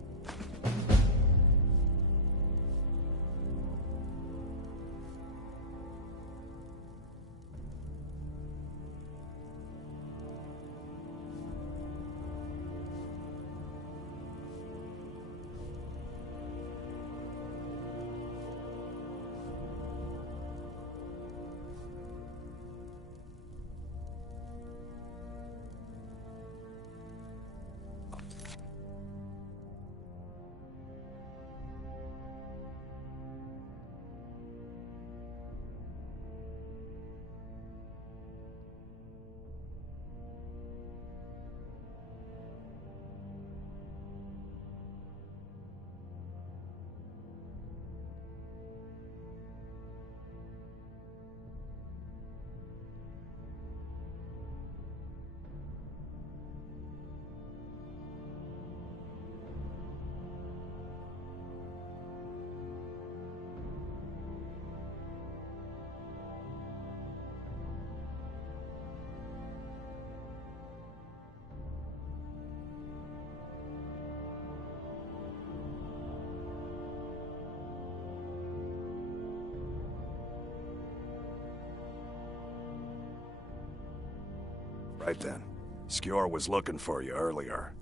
Right then. Skjor was looking for you earlier.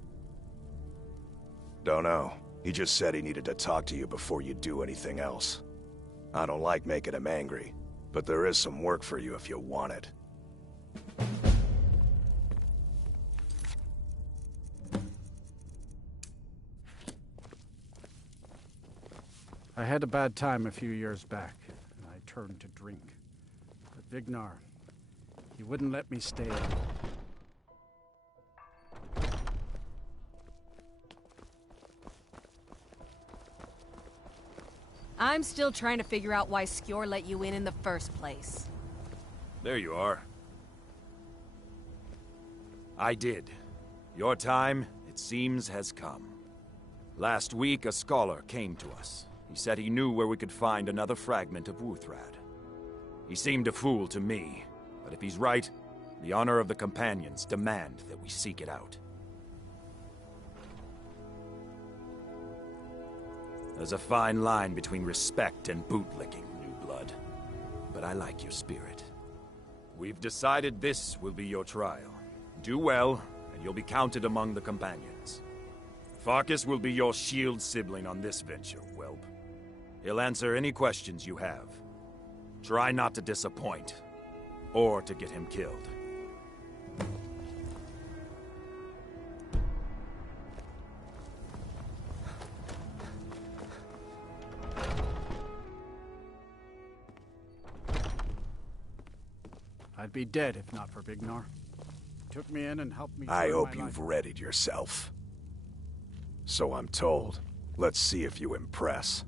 Don't know. He just said he needed to talk to you before you do anything else. I don't like making him angry, but there is some work for you if you want it. I had a bad time a few years back, and I turned to drink. But Vignar, he wouldn't let me stay. I'm still trying to figure out why Skjor let you in the first place. There you are. I did. Your time, it seems, has come. Last week, a scholar came to us. He said he knew where we could find another fragment of Wuthrad. He seemed a fool to me, but if he's right, the honor of the Companions demand that we seek it out. There's a fine line between respect and bootlicking, new blood. But I like your spirit. We've decided this will be your trial. Do well, and you'll be counted among the Companions. Farkas will be your shield sibling on this venture, whelp. He'll answer any questions you have. Try not to disappoint, or to get him killed. I'd be dead if not for Vignar. He took me in and helped me. I turn hope my you've life. readied yourself. So I'm told. Let's see if you impress.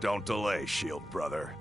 Don't delay, Shield brother.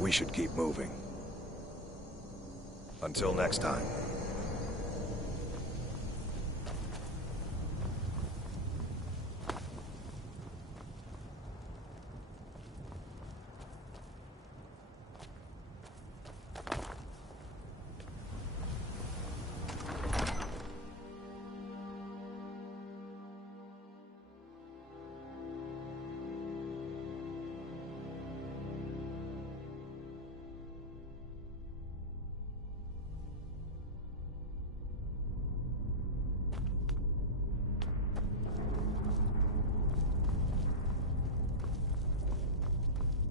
We should keep moving. Until next time.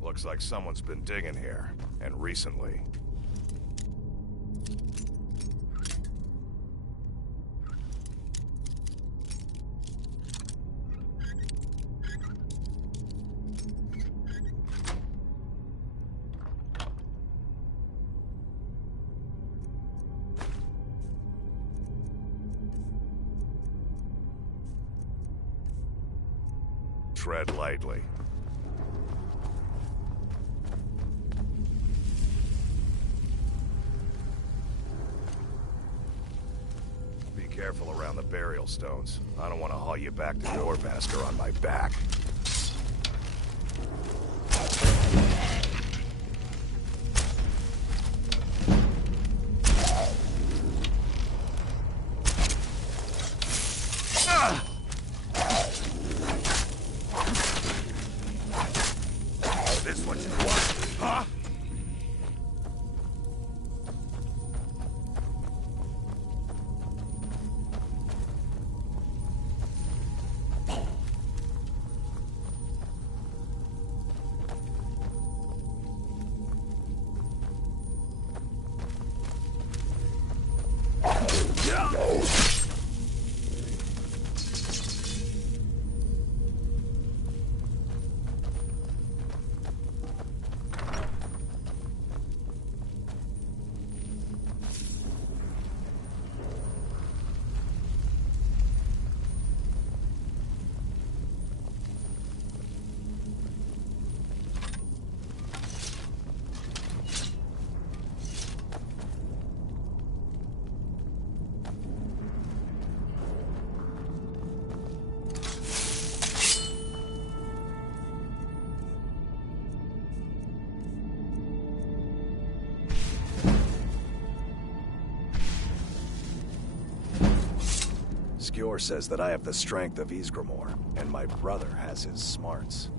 Looks like someone's been digging here, and recently. Tread lightly. Careful around the burial stones. I don't want to haul you back to Dorvasker on my back. This what you want, huh? Skjor says that I have the strength of Ysgramor, and my brother has his smarts.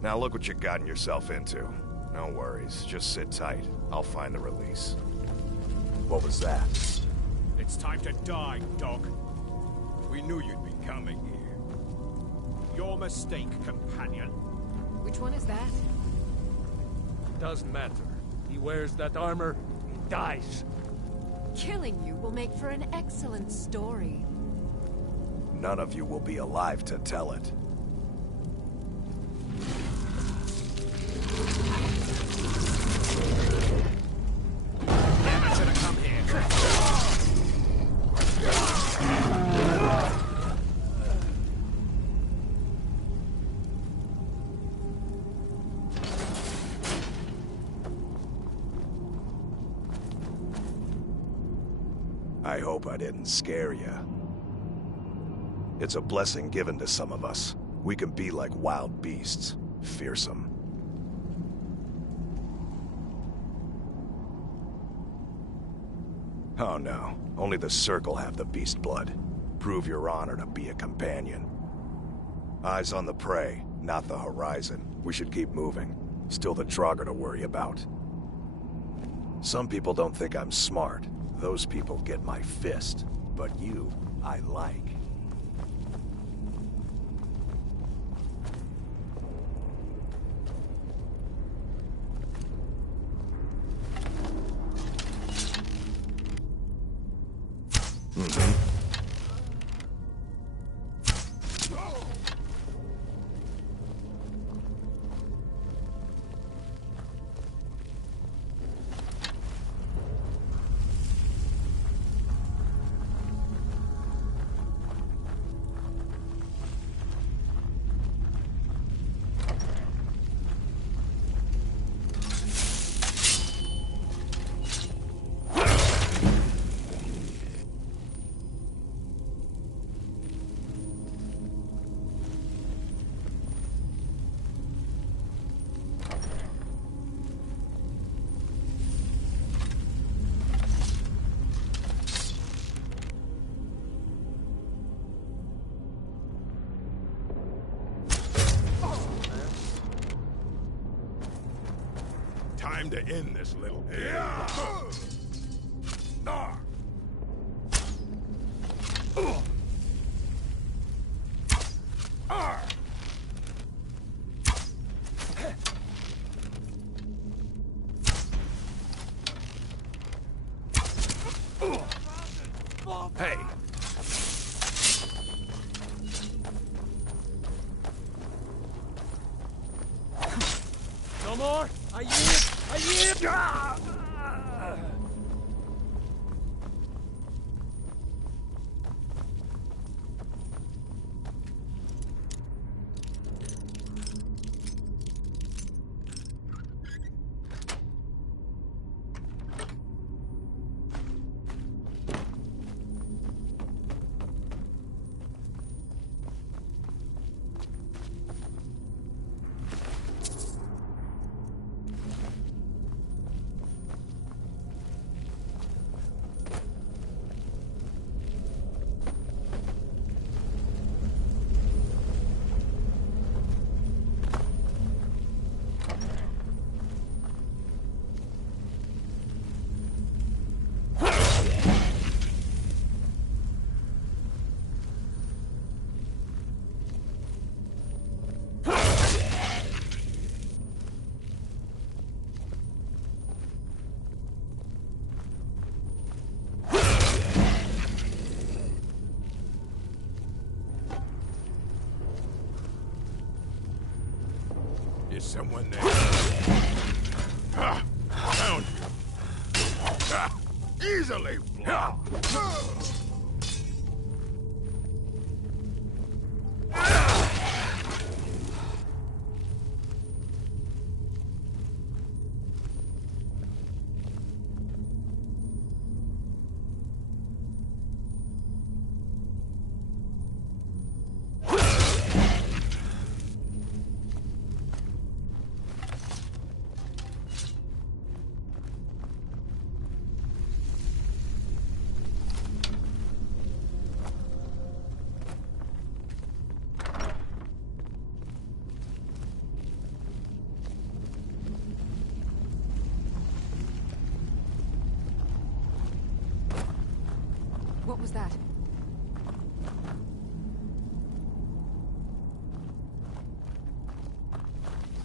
Now look what you've gotten yourself into. No worries, just sit tight. I'll find the release. What was that? It's time to die, dog. We knew you'd be coming here. Your mistake, companion. Which one is that? Doesn't matter. He wears that armor, he dies. Killing you will make for an excellent story. None of you will be alive to tell it. Never should have come here. I hope I didn't scare you. It's a blessing given to some of us. We can be like wild beasts, fearsome. Oh no, only the Circle have the beast blood. Prove your honor to be a companion. Eyes on the prey, not the horizon. We should keep moving. Still the Draugr to worry about. Some people don't think I'm smart. Those people get my fist. But you, I like. to end this little game. Hey! No more! I yield! I yield! Is someone there? Found you. Easily blocked. What was that?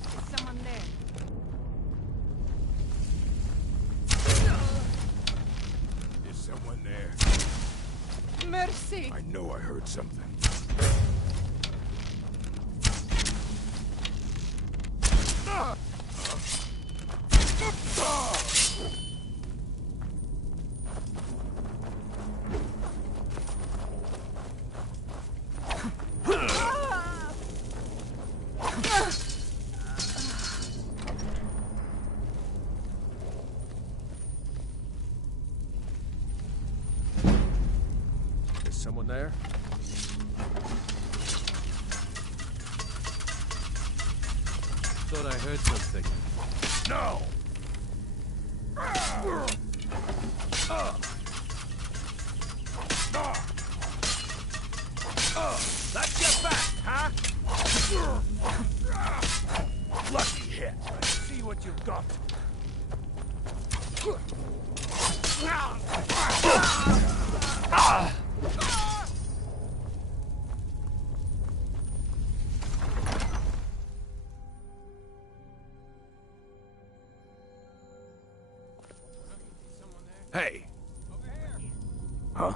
Is someone there? Is someone there? Mercy! I know I heard something. Is someone there? Thought I heard something. No! That's your back, huh? Lucky hit. Let's see what you've got. Hey! Huh?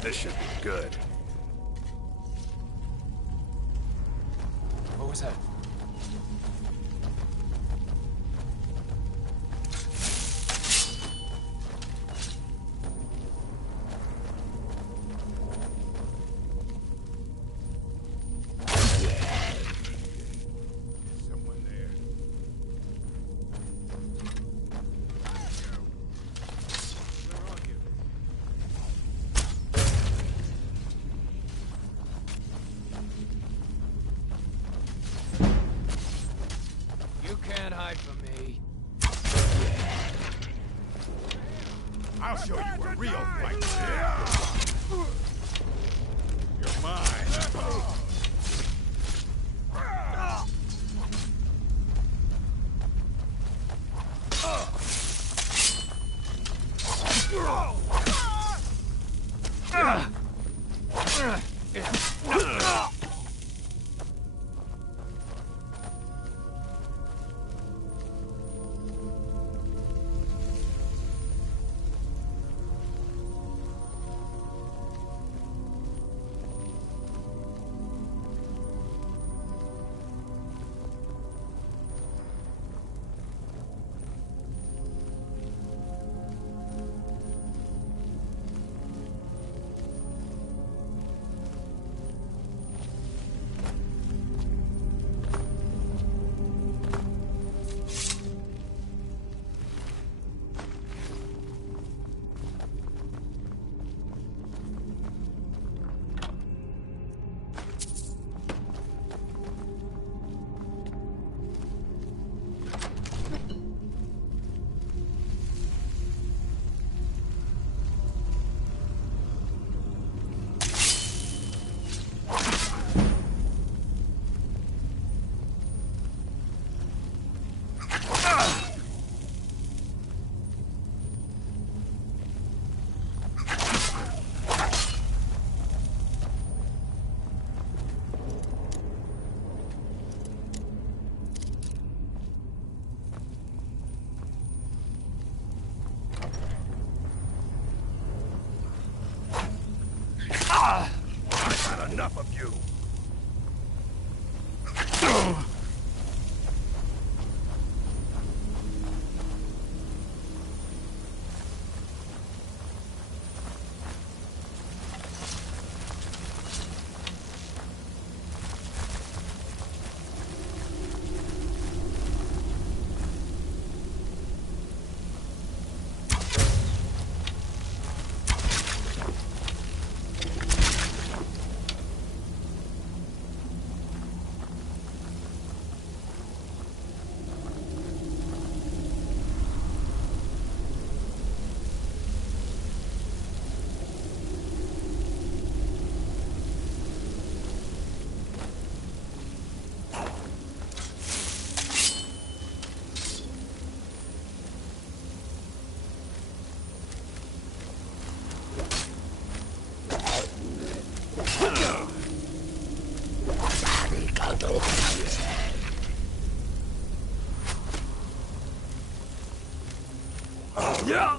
This should be good. What was that? Someone there. Where are you? I'll show you a real fight. You're mine. I've had enough of you. Yeah.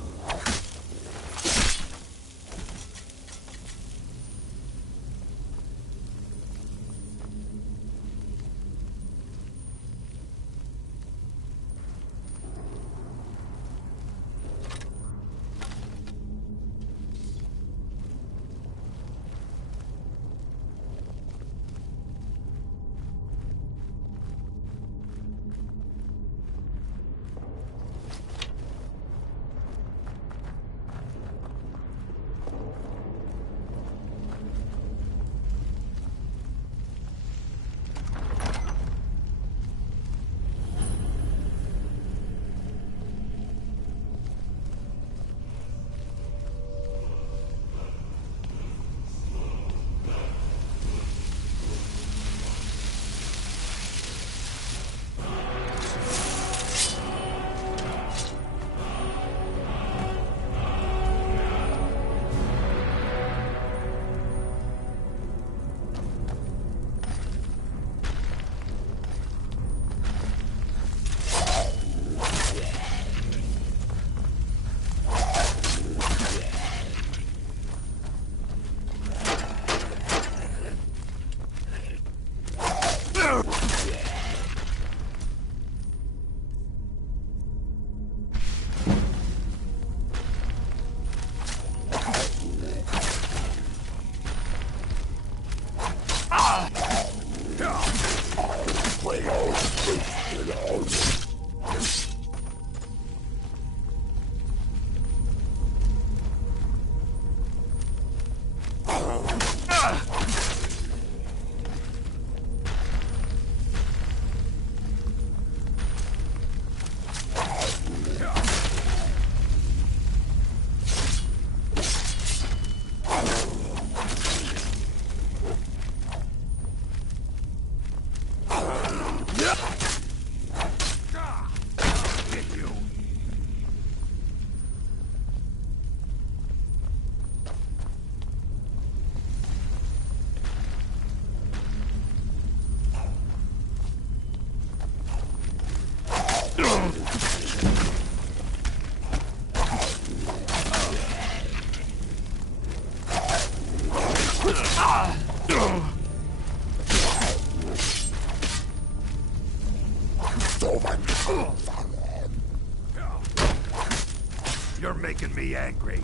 You're making me angry.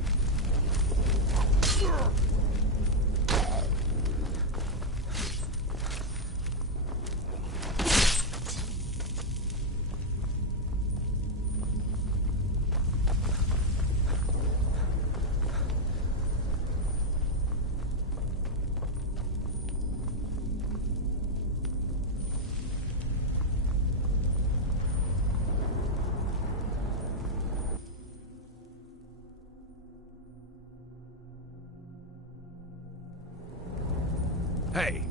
Hey!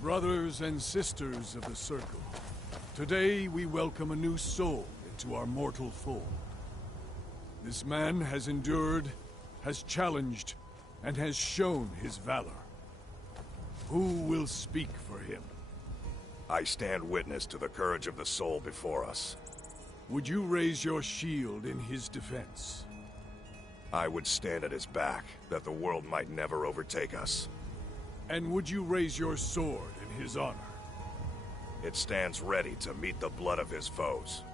Brothers and sisters of the Circle, today we welcome a new soul into our mortal fold. This man has endured, has challenged, and has shown his valor. Who will speak for him? I stand witness to the courage of the soul before us. Would you raise your shield in his defense? I would stand at his back, that the world might never overtake us. And would you raise your sword in his honor? It stands ready to meet the blood of his foes.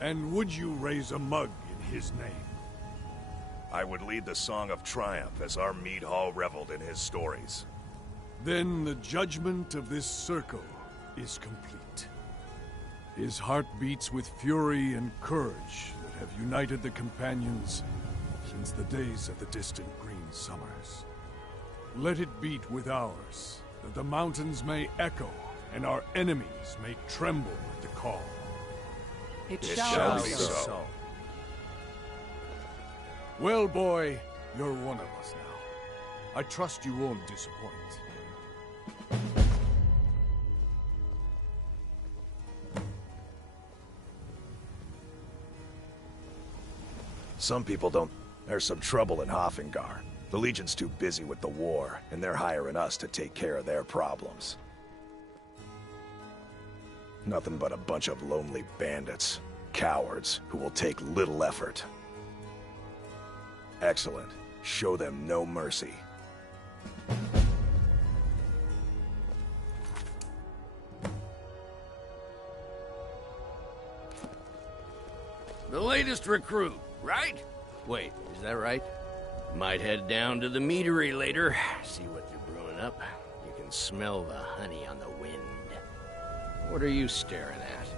And would you raise a mug in his name? I would lead the song of triumph as our mead hall reveled in his stories. Then the judgment of this circle is complete. His heart beats with fury and courage that have united the companions since the days of the distant green summers. Let it beat with ours, that the mountains may echo and our enemies may tremble at the call. It shall be so. Well, boy, you're one of us now. I trust you won't disappoint. Some people don't... There's some trouble in Hofengar. The Legion's too busy with the war, and they're hiring us to take care of their problems. Nothing but a bunch of lonely bandits. Cowards who will take little effort. Excellent. Show them no mercy. The latest recruit, right? Wait, is that right? Might head down to the meadery later, see what they're brewing up. You can smell the honey on the wind. What are you staring at?